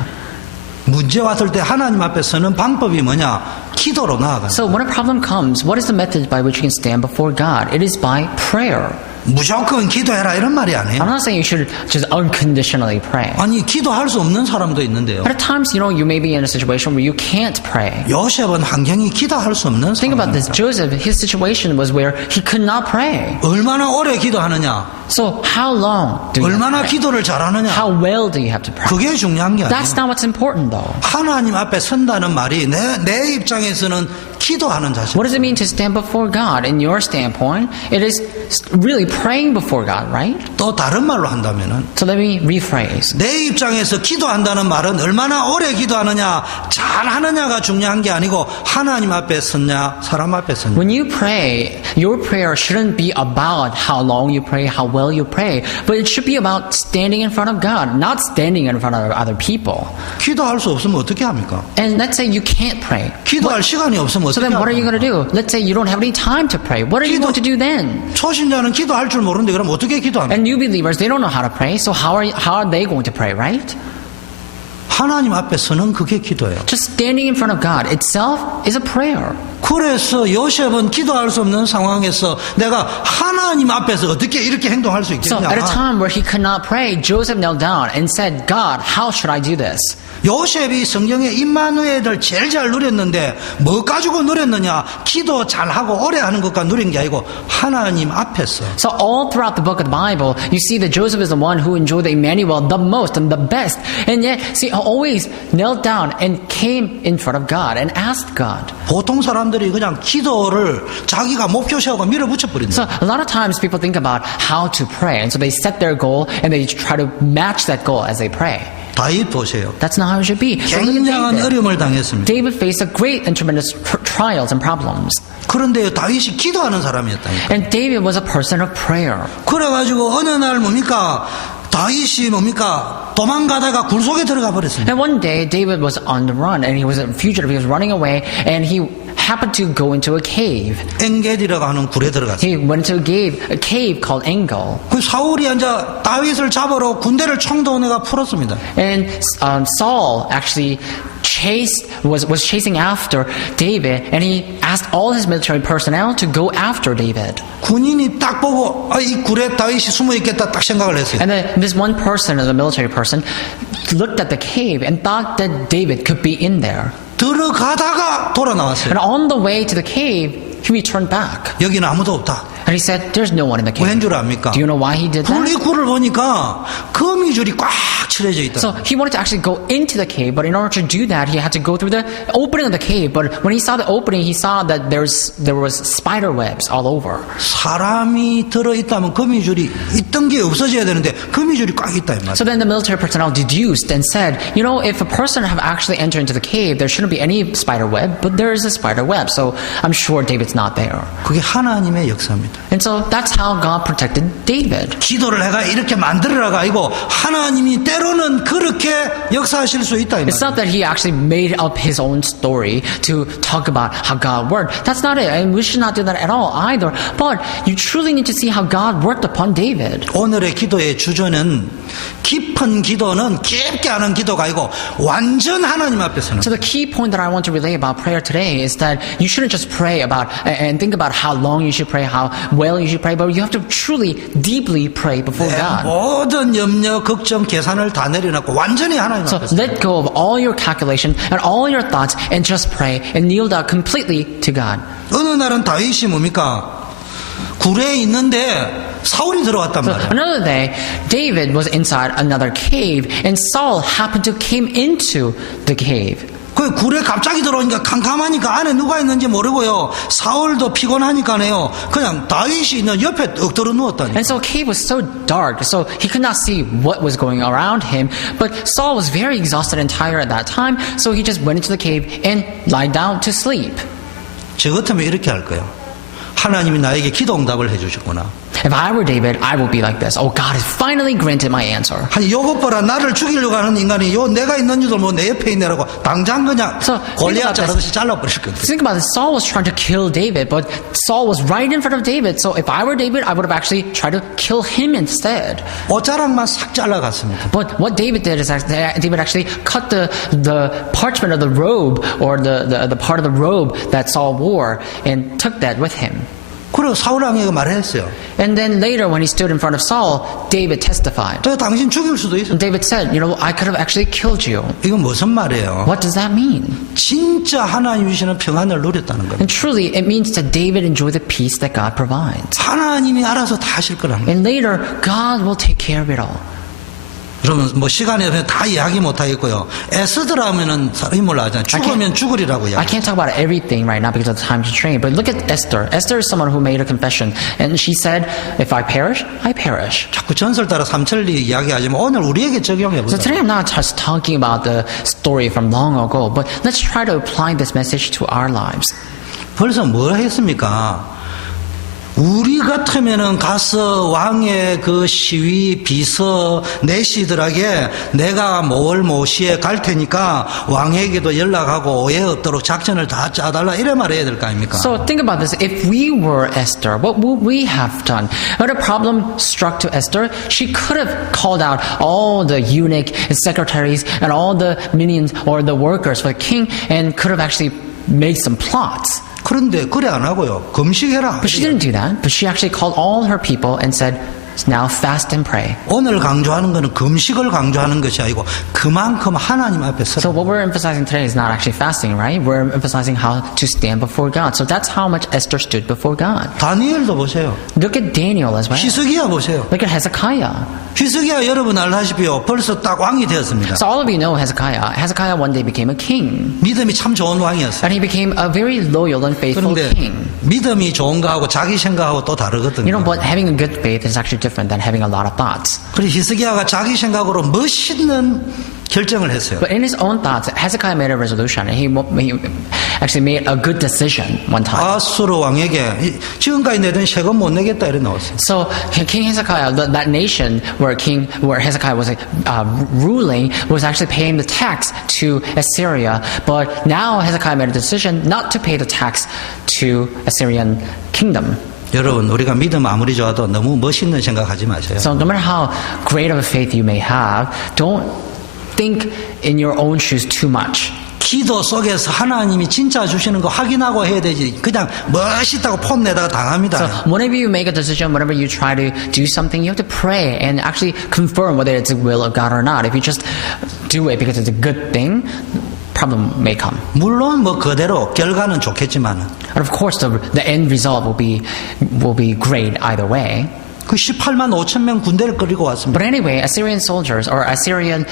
문제 왔을 때 하나님 앞에 서는 방법이 뭐냐? 기도로 나아간다. So when a problem comes, what is the method by which you can stand before God? It is by prayer. 무조건 기도해라 이런 말이 아니에요. I'm not saying you should just unconditionally pray. 아니 기도할 수 없는 사람도 있는데요. But at times, you may be in a situation where you can't pray. 요셉은 환경이 기도할 수 없는 Think about this. 상황이었어요. Joseph, his situation was where he could not pray. 얼마나 오래 기도하느냐? So how long do you have to 얼마나 pray? 기도를 잘하느냐? How well do you have to pray? 그게 중요한 게 That's 아니에요. not what's important though. 하나님 앞에 선다는 말이 내 입장에서는 기도하는 자세. What does it mean to stand before God? In your standpoint, it is really praying before God, right? 또 다른 말로 한다면은 So let me rephrase. 내 입장에서 기도한다는 말은 얼마나 오래 기도하느냐, 잘하느냐가 중요한 게 아니고 하나님 앞에 섰냐, 사람 앞에 섰냐. When you pray, your prayer shouldn't be about how long you pray, how well you pray, but it should be about standing in front of God, not standing in front of other people. 기도할 수 없으면 어떻게 합니까? And let's say you can't pray. 기도할 시간이 없으면 So 어떻게 then what are you going to 합니까? do? Let's say you don't have any time to pray. What are you going to do then? 초신자는 기도할 줄 모르는데 그럼 어떻게 기도합니까? And new believers, they don't know how to pray, so how are they going to pray, right? 하나님 앞에 서는 그게 기도예요. Just standing in front of God itself is a prayer. 그래서 요셉은 기도할 수 없는 상황에서 내가 하나님 앞에서 어떻게 이렇게 행동할 수 So 있겠냐. at a time where he could not pray, Joseph knelt down and said, God, how should I do this? 요셉이 성경에 임마누엘을 제일 잘 누렸는데 뭐 가지고 누렸느냐? 기도 잘하고 오래 하는 것과 누린 게 아니고 하나님 앞에서. So all throughout the book of the Bible, you see that Joseph is the one who enjoyed the Emmanuel the most and the best. And yet, see, always knelt down and came in front of God and asked God. 보통 사람들이 그냥 기도를 자기가 목표 세우고 밀어붙여 버린다. So a lot of times people think about how to pray. And so they set their goal and they try to match that goal as they pray. 다윗 보세요. That's not how it should be. So look at 굉장한 David. 어려움을 당했습니다. David faced a great and tremendous trials and problems. 그런데 다윗이 기도하는 사람이었다니까. And David was a person of prayer. 그래가지고 어느 날 뭡니까? 다윗이 뭡니까? 도망가다가 굴 속에 들어가 버렸습니다. And one day, David was on the run and he was a fugitive. He was running away and he happened to go into a cave. 엔게디라고 하는 굴에 들어갔어요. He went into a cave called Engel. 그 사울이 앉아 다윗을 잡으러 군대를 총동원해가 풀었습니다. And Saul actually was chasing after David, and he asked all his military personnel to go after David. 군인이 딱 보고 이 굴에 다윗이 숨어 있겠다 딱 생각을 했어요. And then this one person, the military person, looked at the cave and thought that David could be in there. 들어가다가 돌아 나왔어요. And on the way to the cave, he returned back. 여기는 아무도 없다. And he said, "There's no one in the cave." 왠 줄 압니까? Do you know why he did that? 이 굴을 보니까 거미줄이 꽉 칠해져 있다. So he wanted to actually go into the cave, but in order to do that, he had to go through the opening of the cave. But when he saw the opening, he saw that there was spider webs all over. 사람이 들어있다면 거미줄이 있던 게 없어져야 되는데 거미줄이 꽉 있다 이 말이야. So then the military personnel deduced and said, if a person have actually entered into the cave, there shouldn't be any spider web, but there is a spider web. So I'm sure David's not there. 그게 하나님의 역사입니다. And so that's how God protected David. 기도를 해가 이렇게 만들어라가 아니고 하나님이 때로는 그렇게 역사하실 수 있다 이 It's 말이야. not that he actually made up his own story to talk about how God worked. That's not it. And we should not do that at all either. But you truly need to see how God worked upon David. 오늘의 기도의 주제는 깊은 기도는 깊게 하는 기도가 아니고 완전 하나님 앞에서는 So the key point that I want to relay about prayer today is that you shouldn't just pray about and think about how long you should pray, how well you should pray, but you have to truly, deeply pray before God. 모든 염려, 걱정, 계산을 다 내려놓고 완전히 하나님 So 앞에서 let go of all your calculation and all your thoughts and just pray and kneel down completely to God. 어느 날은 다윗이 뭡니까? 굴에 있는데 사울이 들어왔단 So 말이야. another day, David was inside another cave and Saul happened to came into the cave. 그 그 굴에 갑자기 들어오니까 캄캄하니까 안에 누가 있는지 모르고요. 사울도 피곤하니까요. 그냥 다윗이 있는 옆에 엎드려 누웠다니까. And so cave was so dark, so he could not see what was going around him. But Saul was very exhausted and tired at that time, so he just went into the cave and lied down to sleep. 저 같으면 이렇게 할 거예요. 하나님이 나에게 기도 응답을 해주셨구나. If I were David, I would be like this. Oh, God has finally granted my answer. 아니 요것 봐라 나를 죽이려고 하는 인간이 요 내가 있는 줄도 뭐 내 옆에 있네라고 당장 그냥 So, 골리앗 think about 자르듯이 잘라버릴 거예요. Think about it. Saul was trying to kill David, but Saul was right in front of David. So if I were David, I would have actually tried to kill him instead. 옷자락만 싹 잘라갔습니다. But what David did is David actually cut the parchment of the robe or the part of the robe that Saul wore and took that with him. 그리고 사울 왕에게 말했어요. And then later when he stood in front of Saul, David testified. 저 당신 죽일 수도 있어요. And David said, you know, I could have actually killed you. 이건 무슨 말이에요? What does that mean? 진짜 하나님 주시는 평안을 누렸다는 거예요. And truly, it means that David enjoyed the peace that God provides. 하나님이 알아서 다 하실 거라는 거예요. And later, God will take care of it all. 그러면 뭐 시간이 없어서 다 이야기 못 하겠고요. 에스더라면은 힘을 하잖아요. 죽으면 죽으리라고 I 이야기. can't talk about everything right now because of the time constraint, but look at Esther. Esther is someone who made a confession, and she said, if I perish, I perish. 자꾸 전설 따라 삼천리 이야기하지만 오늘 우리에게 적용해 So 보자. today I'm not just talking about the story from long ago, but let's try to apply this message to our lives. 벌써 뭘 했습니까? 우리 같으면은 가서 왕의 그 시위 비서 내시들에게 내가 모월 모시에 갈 테니까 왕에게도 연락하고 오해 없도록 작전을 다 짜달라 이래 말해야 될 거 아닙니까? So think about this. If we were Esther, what would we have done? When a problem struck to Esther, she could have called out all the eunuch and secretaries and all the minions or the workers for the king and could have actually made some plots. 그런데 그래 안 하고요. 금식해라. But she didn't do that. But she actually called all her people and said, now fast and pray. 오늘 강조하는 것은 금식을 강조하는 것이 아니고 그만큼 하나님 앞에 So 서라. what we're emphasizing today is not actually fasting, right? We're emphasizing how to stand before God. So that's how much Esther stood before God. 다니엘도 보세요. Look at Daniel as well. 히스기야 보세요. Look at Hezekiah. 히스기야 여러분 알다시피요. 벌써 딱 왕이 되었습니다. So all of you know Hezekiah. Hezekiah one day became a king. 믿음이 참 좋은 왕이었어요. And he became a very loyal and faithful 그런데 king. 믿음이 좋은 거하고 자기 생각하고 또 다르거든요. You know, but having a good faith is actually different than having a lot of thoughts. 그래서 히스기야가 자기 생각으로 멋있는 결정을 했어요. But in his own thoughts, Hezekiah made a resolution, and he actually made a good decision one time. 아수르 왕에게 지금까지 내던 세금 못 내겠다 이래 나왔어요. So King Hezekiah, that nation where Hezekiah was ruling, was actually paying the tax to Assyria. But now Hezekiah made a decision not to pay the tax to Assyrian kingdom. 여러분 우리가 믿음 아무리 좋아도 너무 멋있는 생각하지 마세요. So no matter how great of a faith you may have, don't think in your own shoes too much. 기도 속에서 하나님이 진짜 주시는 거 확인하고 해야 되지. 그냥 멋있다고 폼 내다가 당합니다. So whenever you make a decision, whenever you try to do something, you have to pray and actually confirm whether it's the will of God or not. If you just do it because it's a good thing, problem may come. 물론 뭐 그대로 결과는 좋겠지만은 And of course, the end result will be great either way. 그 18만 5천 명 군대를 끌고 왔습니다. But anyway, Assyrian soldiers or Assyrian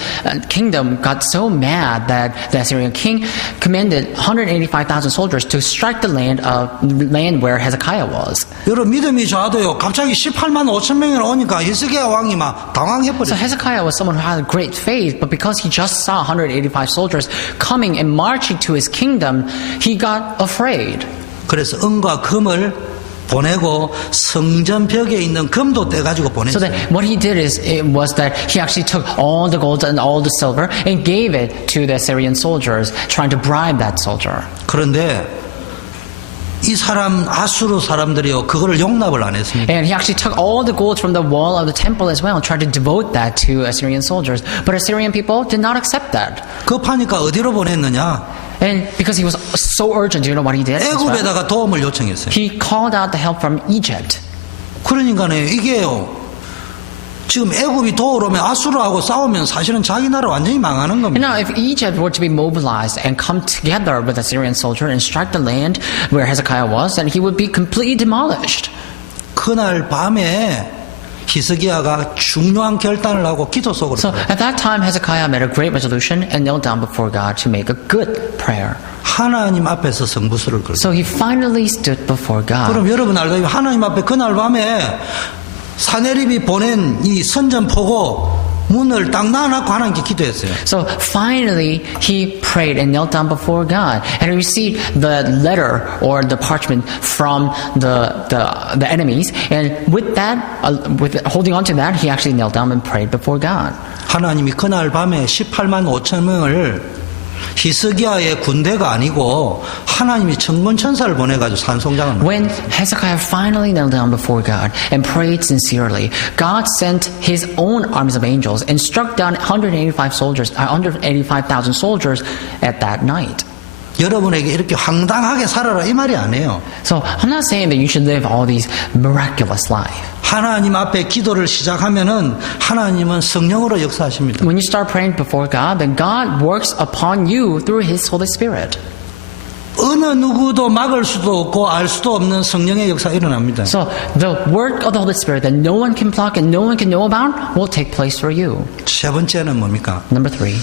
kingdom got so mad that the Assyrian king commanded 185,000 soldiers to strike the land where Hezekiah was. 여러분 믿음이 좋아도요. 갑자기 18만 5천 명이 오니까 히스기야 왕이 막 So 당황해버렸어요. Hezekiah was someone who had great faith, but because he just saw 185 soldiers coming and marching to his kingdom, he got afraid. 그래서 은과 금을 보내고 성전 벽에 있는 금도 떼가지고 So 보냈어요. then what he did was that he actually took all the gold and all the silver and gave it to the Assyrian soldiers, trying to bribe that soldier. 그런데 이 사람 아수르 사람들이요 그거를 용납을 안 했습니다. And he actually took all the gold from the wall of the temple as well and tried to devote that to Assyrian soldiers. But Assyrian people did not accept that. 급하니까 어디로 보냈느냐? And because he was so urgent, do you know what he did? as well? 애굽에다가 도움을 요청했어요. He called out the help from Egypt. 그러니까요 이게요 지금 애굽이 도우러면 아수르하고 싸우면 사실은 자기 나라 완전히 망하는 And 겁니다. now, if Egypt were to be mobilized and come together with the Assyrian soldier and strike the land where Hezekiah was, then he would be completely demolished. 그날 밤에 히스기야가 중요한 결단을 하고 기도 속으로 So at that time, Hezekiah made a great resolution and knelt down before God to make a good prayer. 하나님 앞에서 성부수를 걸고. So he finally stood before God. 그럼 여러분 알다시피 하나님 앞에 그날 밤에 사내립이 보낸 이 선전포고 문을 딱 놔놓고 하나님께 기도했어요. So finally, he prayed and knelt down before God, and he received the letter or the parchment from the enemies. And with that, with holding on to that, he actually knelt down and prayed before God. 하나님이 그날 밤에 18만 5천 명을 히스기야의 군대가 아니고 하나님이 천군 천사를 보내가지고 산송장을 When Hezekiah finally knelt down before God and prayed sincerely, God sent His own armies of angels and struck down 185,000 soldiers at that night. 여러분에게 이렇게 황당하게 살아라 이 말이 아니에요. So I'm not saying that you should live all these miraculous life. 하나님 앞에 기도를 시작하면은 하나님은 성령으로 역사하십니다. When you start praying before God, then God works upon you through His Holy Spirit. 어느 누구도 막을 수도 없고 알 수도 없는 성령의 역사가 일어납니다. So the work of the Holy Spirit that no one can block and no one can know about will take place for you. 세 번째는 뭡니까? Number 3,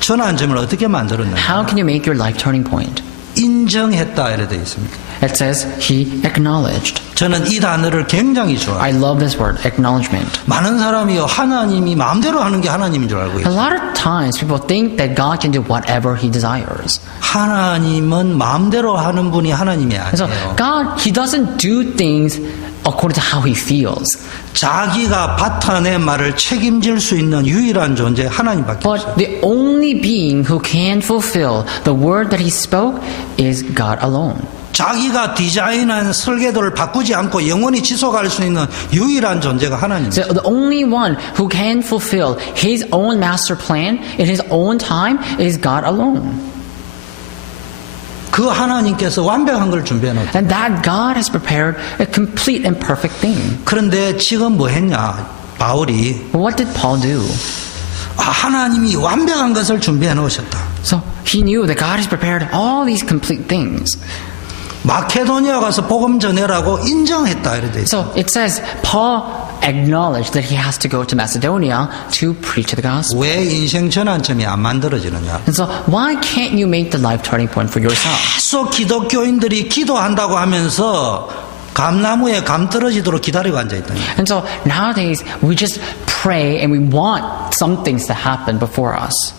전환점을 어떻게 만들었냐? how can you make your life turning point? 인정했다 이렇게 되어 있습니다. It says He acknowledged. 저는 이 단어를 굉장히 좋아해요. I love this word, acknowledgement. 많은 사람이요 하나님이 마음대로 하는 게 하나님인 줄 알고 A 있어요. lot of times people think that God can do whatever He desires. 하나님은 마음대로 하는 분이 하나님이 So 아니에요. God, He doesn't do things according to how He feels. 자기가 바타낸 말을 책임질 수 있는 유일한 존재 하나님밖에 But 없어요. the only being who can fulfill the word that He spoke is God alone. 자기가 디자인한 설계도를 바꾸지 않고 영원히 지속할 수 있는 유일한 존재가 하나님이에요. So the only one who can fulfill His own master plan in His own time is God alone. 그 하나님께서 완벽한 걸 준비해 놓았어요. And that God has prepared a complete and perfect thing. 그런데 지금 뭐 했냐? 바울이 But what did Paul do? 하나님이 완벽한 것을 준비해 놓으셨다. So he knew that God has prepared all these complete things. 마케도니아 가서 복음 전해라고 인정했다 이래 돼 있어요. So it says Paul acknowledged that he has to go to Macedonia to preach the gospel. 왜 인생 전환점이 안 만들어지느냐? And so why can't you make the life turning point for yourself? 계속 기독교인들이 기도한다고 하면서 감나무에 감 떨어지도록 기다리고 앉아있다. And so nowadays we just pray and we want some things to happen before us.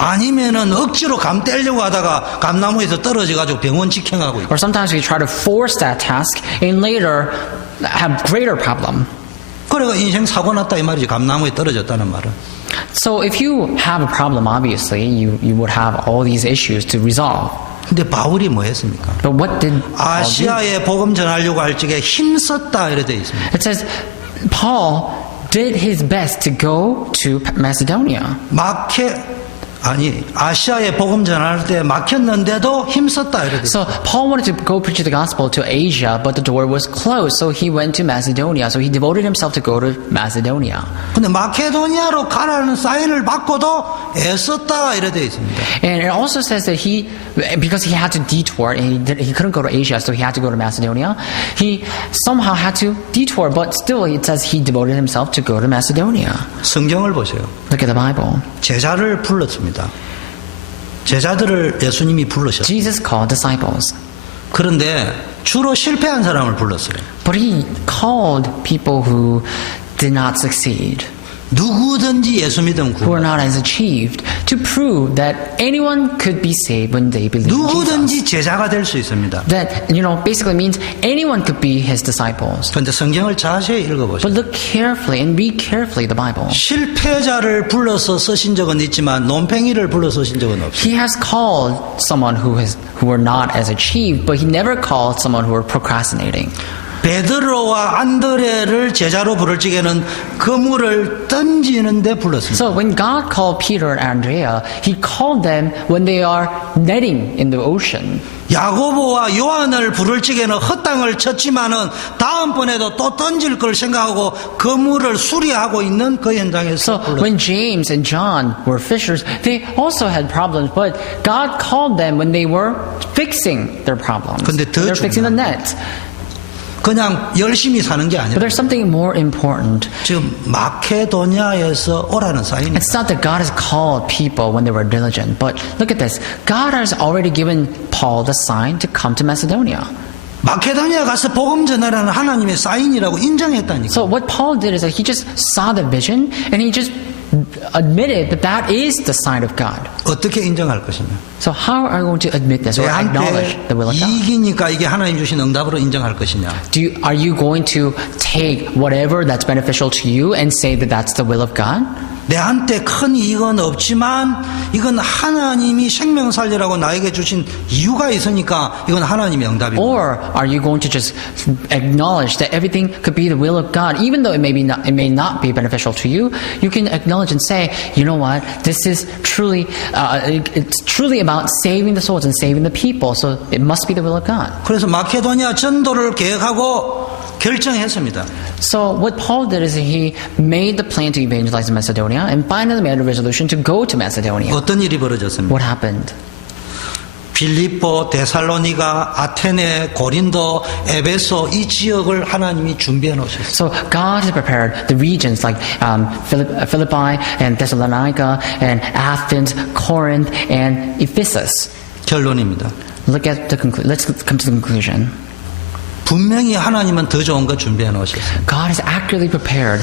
아니면은 억지로 감 떼려고 하다가 감나무에서 떨어져가지고 병원 직행하고 있다. Or sometimes we try to force that task and later have greater problem. 그래가 인생 사고 났다 이 말이지. 감나무에 떨어졌다는 말은. So if you have a problem, obviously you would have all these issues to resolve. 근데 바울이 뭐 했습니까? But what did Paul do? 아시아에 복음 전하려고 할 적에 힘썼다 이래 돼 있습니다. It says Paul did his best to go to Macedonia. 아시아에 복음 전할 때 막혔는데도 힘썼다 이래 돼 있습니다. So Paul wanted to go preach the gospel to Asia, but the door was closed. So he went to Macedonia. So he devoted himself to go to Macedonia. 근데 마케도니아로 가라는 사인을 받고도 애썼다 이래 돼 있습니다. And it also says that because he had to detour, and he couldn't go to Asia, so he had to go to Macedonia. He somehow had to detour, but still it says he devoted himself to go to Macedonia. 성경을 보세요. Look at the Bible. 제자를 불렀습니다. 제자들을 예수님이 부르셨어요. Jesus called disciples. 그런데 주로 실패한 사람을 불렀어요. But he called people who did not succeed, 누구든지 예수 믿음 who were 구원. not as achieved, to prove that anyone could be saved when they believe in Jesus. 누구든지 제자가 될 수 있습니다. That, basically means anyone could be his disciples. 그런데 성경을 자세히 읽어보세요. But look carefully and read carefully the Bible. 실패자를 불러서 쓰신 적은 있지만 논팽이를 불러서 쓰신 적은 없어요. He has called someone who were not as achieved, but he never called someone who were procrastinating. 베드로와 안드레를 제자로 부를 적에는 그물을 던지는데 불렀습니다. So when God called Peter and Andrea, he called them when they are netting in the ocean. 야고보와 요한을 부를 적에는 헛땅을 쳤지만은 다음번에도 또 던질 걸 생각하고 그물을 수리하고 있는 그 현장에서 So 불렀습니다. when James and John were fishers, they also had problems, but God called them when they were fixing their problems. 근데 더 They're fixing the 중요한 net. 그냥 열심히 사는 게 But 아니라 there's something more important. 지금 마케도니아에서 오라는 사인입니다. It's not that God has called people when they were diligent, but look at this. God has already given Paul the sign to come to Macedonia. 마케도니아 가서 복음 전하라는 하나님의 사인이라고 인정했다니까. So what Paul did is that he just saw the vision and he just admitted that that is the sign of God. 어떻게 인정할 것이냐? So how are you going to admit this or acknowledge 내한테 the will of God? 이익이니까 이게 하나님 주신 응답으로 인정할 것이냐? Are you going to take whatever that's beneficial to you and say that that's the will of God? 내한테 큰 이익은 없지만 이건 하나님이 생명 살리라고 나에게 주신 이유가 있으니까 이건 하나님의 응답이고. Or are you going to just acknowledge that everything could be the will of God, even though it may not be beneficial to you? You can acknowledge and say, you know what, this is truly it's truly about saving the souls and saving the people, so it must be the will of God. 그래서 마케도니아 전도를 계획하고 결정했습니다. So what Paul did is he made the plan to evangelize in Macedonia and finally made a resolution to go to Macedonia. 어떤 일이 벌어졌습니까? What happened? 빌립보, 데살로니가, 아테네, 고린도, 에베소 이 지역을 하나님이 준비해 놓으셨어요. So God has prepared the regions like Philippi and Thessalonica and Athens, Corinth and Ephesus. 결론입니다. Let's come to the conclusion. 분명히 하나님은 더 좋은 거 준비해 놓으셨어요. God has accurately prepared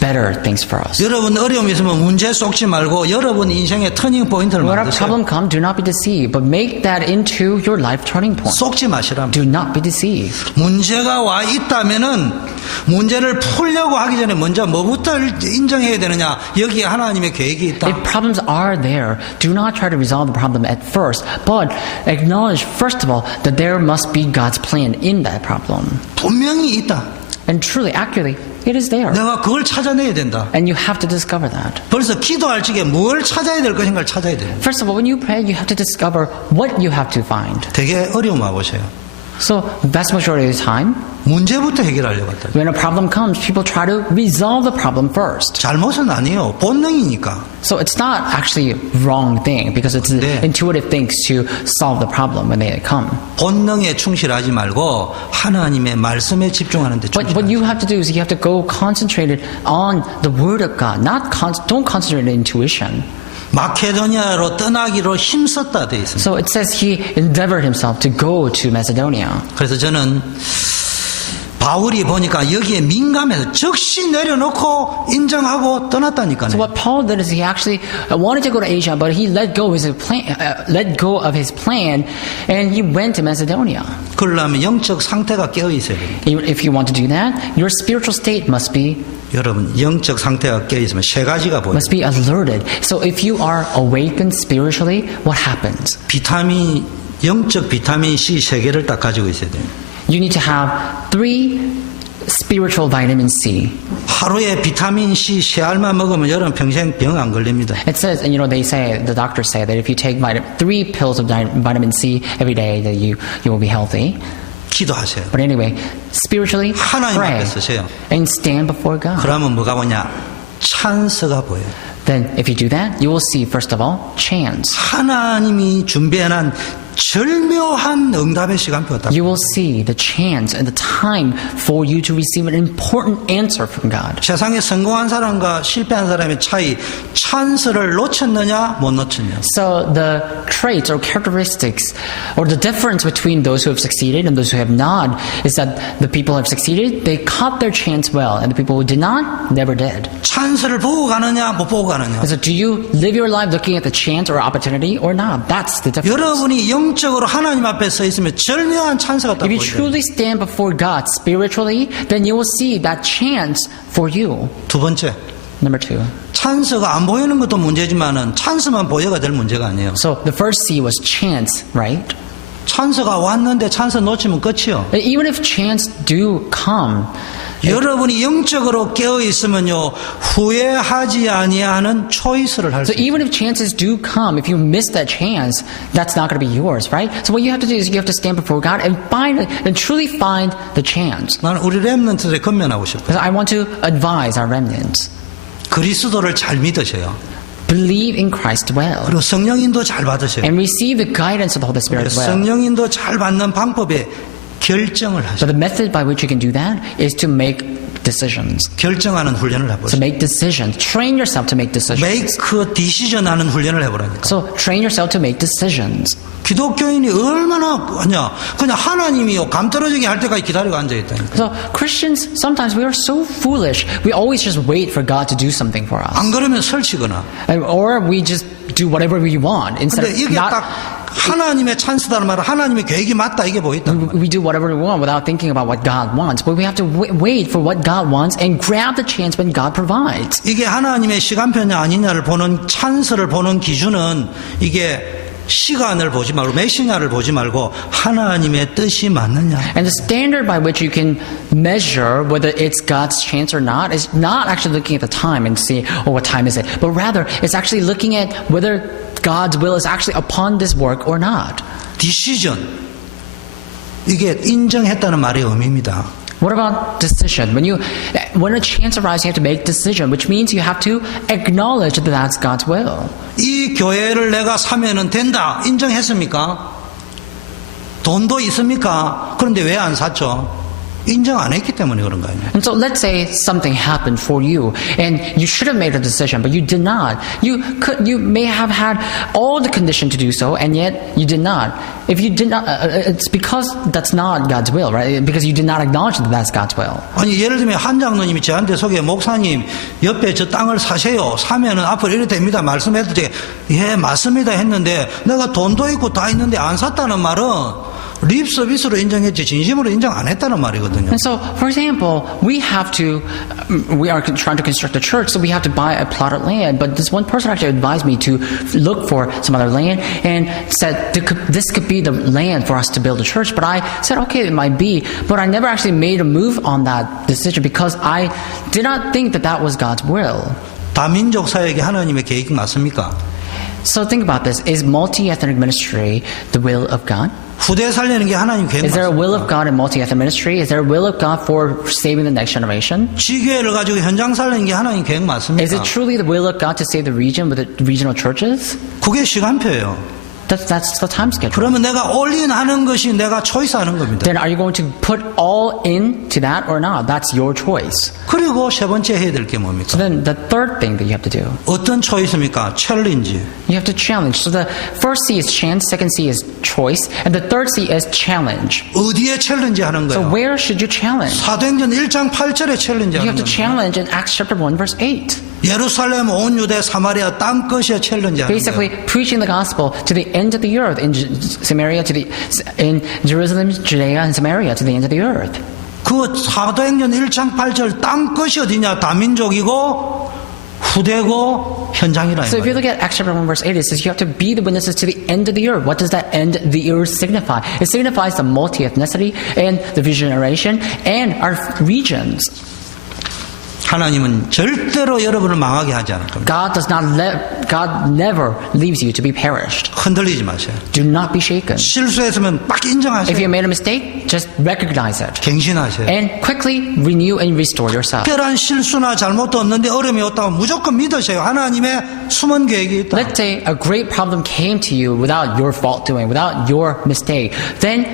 better things for us. 여러분 어려움이 있으면 문제 쏟지 말고 여러분 인생의 터닝 포인트를 Whatever 만드세요. problem comes, do not be deceived, but make that into your life turning point. 쏟지 마시라. Do not be deceived. 문제가 와 있다면은 문제를 풀려고 하기 전에 먼저 뭐부터 인정해야 되느냐? 여기에 하나님의 계획이 있다. If problems are there, do not try to resolve the problem at first, but acknowledge first of all that there must be God's plan in that problem. 분명히 있다. And truly, accurately, it is there. 내가 그걸 찾아내야 된다. And you have to discover that. 그래서 기도할 적에 뭘 찾아야 될 것인가를 찾아야 돼요. First of all, when you pray, you have to discover what you have to find. 되게 어려움 와보세요. So, vast majority of the time, 문제부터 해결하려고 한다. when a problem comes, people try to resolve the problem first. 잘못은 아니에요. 본능이니까. So it's not actually a wrong thing because it's 네. intuitive things to solve the problem when they come. 본능에 충실하지 말고 하나님의 말씀에 집중하는 데 But what 충실하지. you have to do is you have to go concentrated on the Word of God. Don't concentrate on intuition. 마케도니아로 떠나기로 힘썼다 돼 있습니다. So it says he endeavored himself to go to Macedonia. 그래서 저는 바울이 보니까 여기에 민감해서 즉시 내려놓고 인정하고 떠났다니까요. So what Paul did is he actually wanted to go to Asia, but he let go of his plan, and he went to Macedonia. 그러려면 영적 상태가 깨어 있어야 돼요. If you want to do that, your spiritual state must be 여러분 영적 상태가 깨어 있으면 세 가지가 보여요. must be alerted. So if you are awakened spiritually, what happens? 영적 비타민 C 세 개를 딱 가지고 있어야 돼요. You need to have 3 spiritual vitamin C. 하루에 비타민 C 세 알만 먹으면 여러분 평생 병 안 걸립니다. It says, and the doctors say that if you take 3 pills of vitamin C every day, that you will be healthy. 기도하세요. But anyway, spiritually, 하나님 pray 앞에 서세요. and stand before God. 그러면 뭐가 보냐? 찬스가 보여요. Then if you do that, you will see, first of all, chance. 하나님이 준비해놓은 절묘한 응답의 시간표가 딱. You will see the chance and the time for you to receive an important answer from God. 세상에 성공한 사람과 실패한 사람의 차이, 찬스를 놓쳤느냐 못 놓쳤냐. So the traits or characteristics or the difference between those who have succeeded and those who have not is that the people who have succeeded, they caught their chance well, and the people who did not, never did. 찬스를 보고 가느냐 못 보고 가느냐. So do you live your life looking at the chance or opportunity or not? That's the difference. 여러분이 영적으로 하나님 앞에 서 있으면 절묘한 찬스가 딱 If you 보여요. truly stand before God spiritually, then you will see that chance for you. 두 번째, Number 2. 찬스가 안 보이는 것도 문제지만은 찬스만 보여가 될 문제가 아니에요. So the first C was chance, right? 찬스가 왔는데 찬스 놓치면 끝이요. Even if chance do come, 여러분이 영적으로 깨어 있으면요 후회하지 아니하는 초이스를 할 수 so 있어요. even if chances do come, if you miss that chance, that's not going to be yours, right? So what you have to do is you have to stand before God and truly find the chance. 나는 우리 렘넌트들에 건면하고 싶어요. Because I want to advise our remnants. 그리스도를 잘 믿으세요. Believe in Christ well. 그리고 성령인도 잘 받으세요. And receive the guidance of the Holy Spirit well. 성령인도 잘 받는 방법에 결정을 하셔. But the method by which you can do that is to make decisions. 결정하는 훈련을 To 해보세요. make decisions. Train yourself to make decisions. make decision 하는 훈련을 해보라니까. So train yourself to make decisions. 기독교인이 얼마나 그냥 하나님이요 감 떨어지게 할 때까지 기다리고 앉아있다니까. So Christians, sometimes we are so foolish. We always just wait for God to do something for us. 안 그러면 설치거나. Or we just do whatever we want. Instead 근데 of 이게 not, 딱 하나님의 찬스다는 말은 하나님의 계획이 맞다 이게 보였다. we do whatever we want without thinking about what God wants. But we have to wait for what God wants and grab the chance when God provides. 이게 하나님의 시간표냐 아니냐를 보는 찬스를 보는 기준은 이게 시간을 보지 말고 메시냐를 보지 말고 하나님의 뜻이 맞느냐. And the standard by which you can measure whether it's God's chance or not is not actually looking at the time and see, oh, what time is it? But rather, it's actually looking at whether God's will is actually upon this work or not. decision 이게 인정했다는 말의 의미입니다. What about decision? When a chance arises, you have to make decision, which means you have to acknowledge that that's God's will. 이 교회를 내가 사면은 된다 인정했습니까? 돈도 있습니까? 그런데 왜 안 샀죠? 인정 안 했기 때문에 그런 거 아니에요. And so let's say something happened for you and you should have made a decision, but you did not. You may have had all the condition to do so, and yet you did not. If you did not, it's because that's not God's will, right? Because you did not acknowledge that that's God's will. 아니 예를 들면 한 장로님이 저한테 소개 목사님 옆에 저 땅을 사세요. 사면은 앞으로 이래 됩니다. 말씀했을 때 예 맞습니다 했는데 내가 돈도 있고 다 있는데 안 샀다는 말은 립 서비스로 인정했지 진심으로 인정 안 했다는 말이거든요. And so, for example, we are trying to construct a church, so we have to buy a plot of land. But this one person actually advised me to look for some other land and said this could be the land for us to build a church. But I said, okay, it might be. But I never actually made a move on that decision because I did not think that that was God's will. 다민족 사역이 하나님의 계획이 맞습니까? So think about this. Is multi-ethnic ministry the will of God? 후대 살리는 게 하나님 계획 Is there a will 맞습니까? of God in multi-ethnic ministry? Is there a will of God for saving the next generation? 지교회를 가지고 현장 살리는 게 하나님 계획 Is 맞습니까? it truly the will of God to save the region with the regional churches? 그게 시간표예요. That's the time schedule. 그러면 내가 올인 하는 것이 내가 초이스하는 겁니다. Then are you going to put all into that or not? That's your choice. 그리고 세 번째 해야 될 게 So 뭡니까? then the third thing that you have to do, 어떤 초이스입니까? 챌린지. you have to challenge. So the first C is chance, second C is choice, and the third C is challenge. 어디에 챌린지 하는 So 거예요? where should you challenge? 사도행전 1장 8절에 챌린지 You 하는 have to 겁니다. challenge in Acts chapter 1 verse 8. 예루살렘 온 유대 사마리아 땅 끝이에 챌린지 하는 Basically 거예요. preaching the gospel to the end of the earth in Samaria in Jerusalem, Judea and Samaria to the end of the earth. 그 사도행전 1장 8절 땅 끝이 어디냐? 다민족이고 후대고 현장이라. So if you look at Acts chapter 1 verse 8, it says you have to be the witnesses to the end of the earth. What does that end of the earth signify? It signifies the multi-ethnicity and the regeneration and our regions. 하나님은 절대로 여러분을 망하게 하지 않을 겁니다. God never leaves you to be perished. 흔들리지 마세요. Do not be shaken. 실수했으면 딱 If you 인정하세요. made a mistake, just recognize it. 갱신하세요. And quickly renew and restore yourself. 특별한 실수나 잘못도 없는데 어려움이 왔다면 무조건 믿으세요. 하나님의 숨은 계획이 있다. Let's say a great problem came to you without your fault doing, without your mistake. Then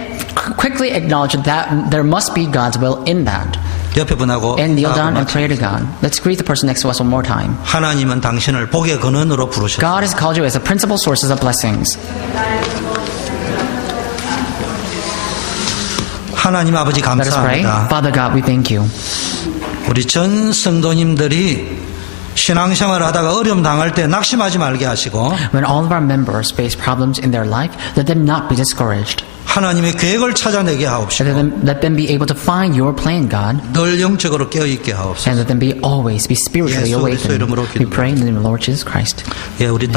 quickly acknowledge that there must be God's will in that. 옆에 분하고 And kneel down and 인사하고 pray to God. Let's greet the person next to us one more time. 하나님은 당신을 복의 근원으로 부르셨다. God has called you as the principal sources of blessings. 하나님 아버지 Let us pray. 감사합니다. Father God, we thank you. 우리 전 성도님들이 신앙생활을 하다가 어려움 당할 때 낙심하지 말게 하시고 When all of our members face problems in their life, let them not be discouraged. 하나님의 계획을 찾아내게 하옵시고 Let them be able to find your plan, God, 늘 영적으로 깨어있게 하옵소서. and let them be always be spiritually 예수 그리스도 awakened. 이름으로 We pray in the name of the Lord Jesus Christ. 예, 우리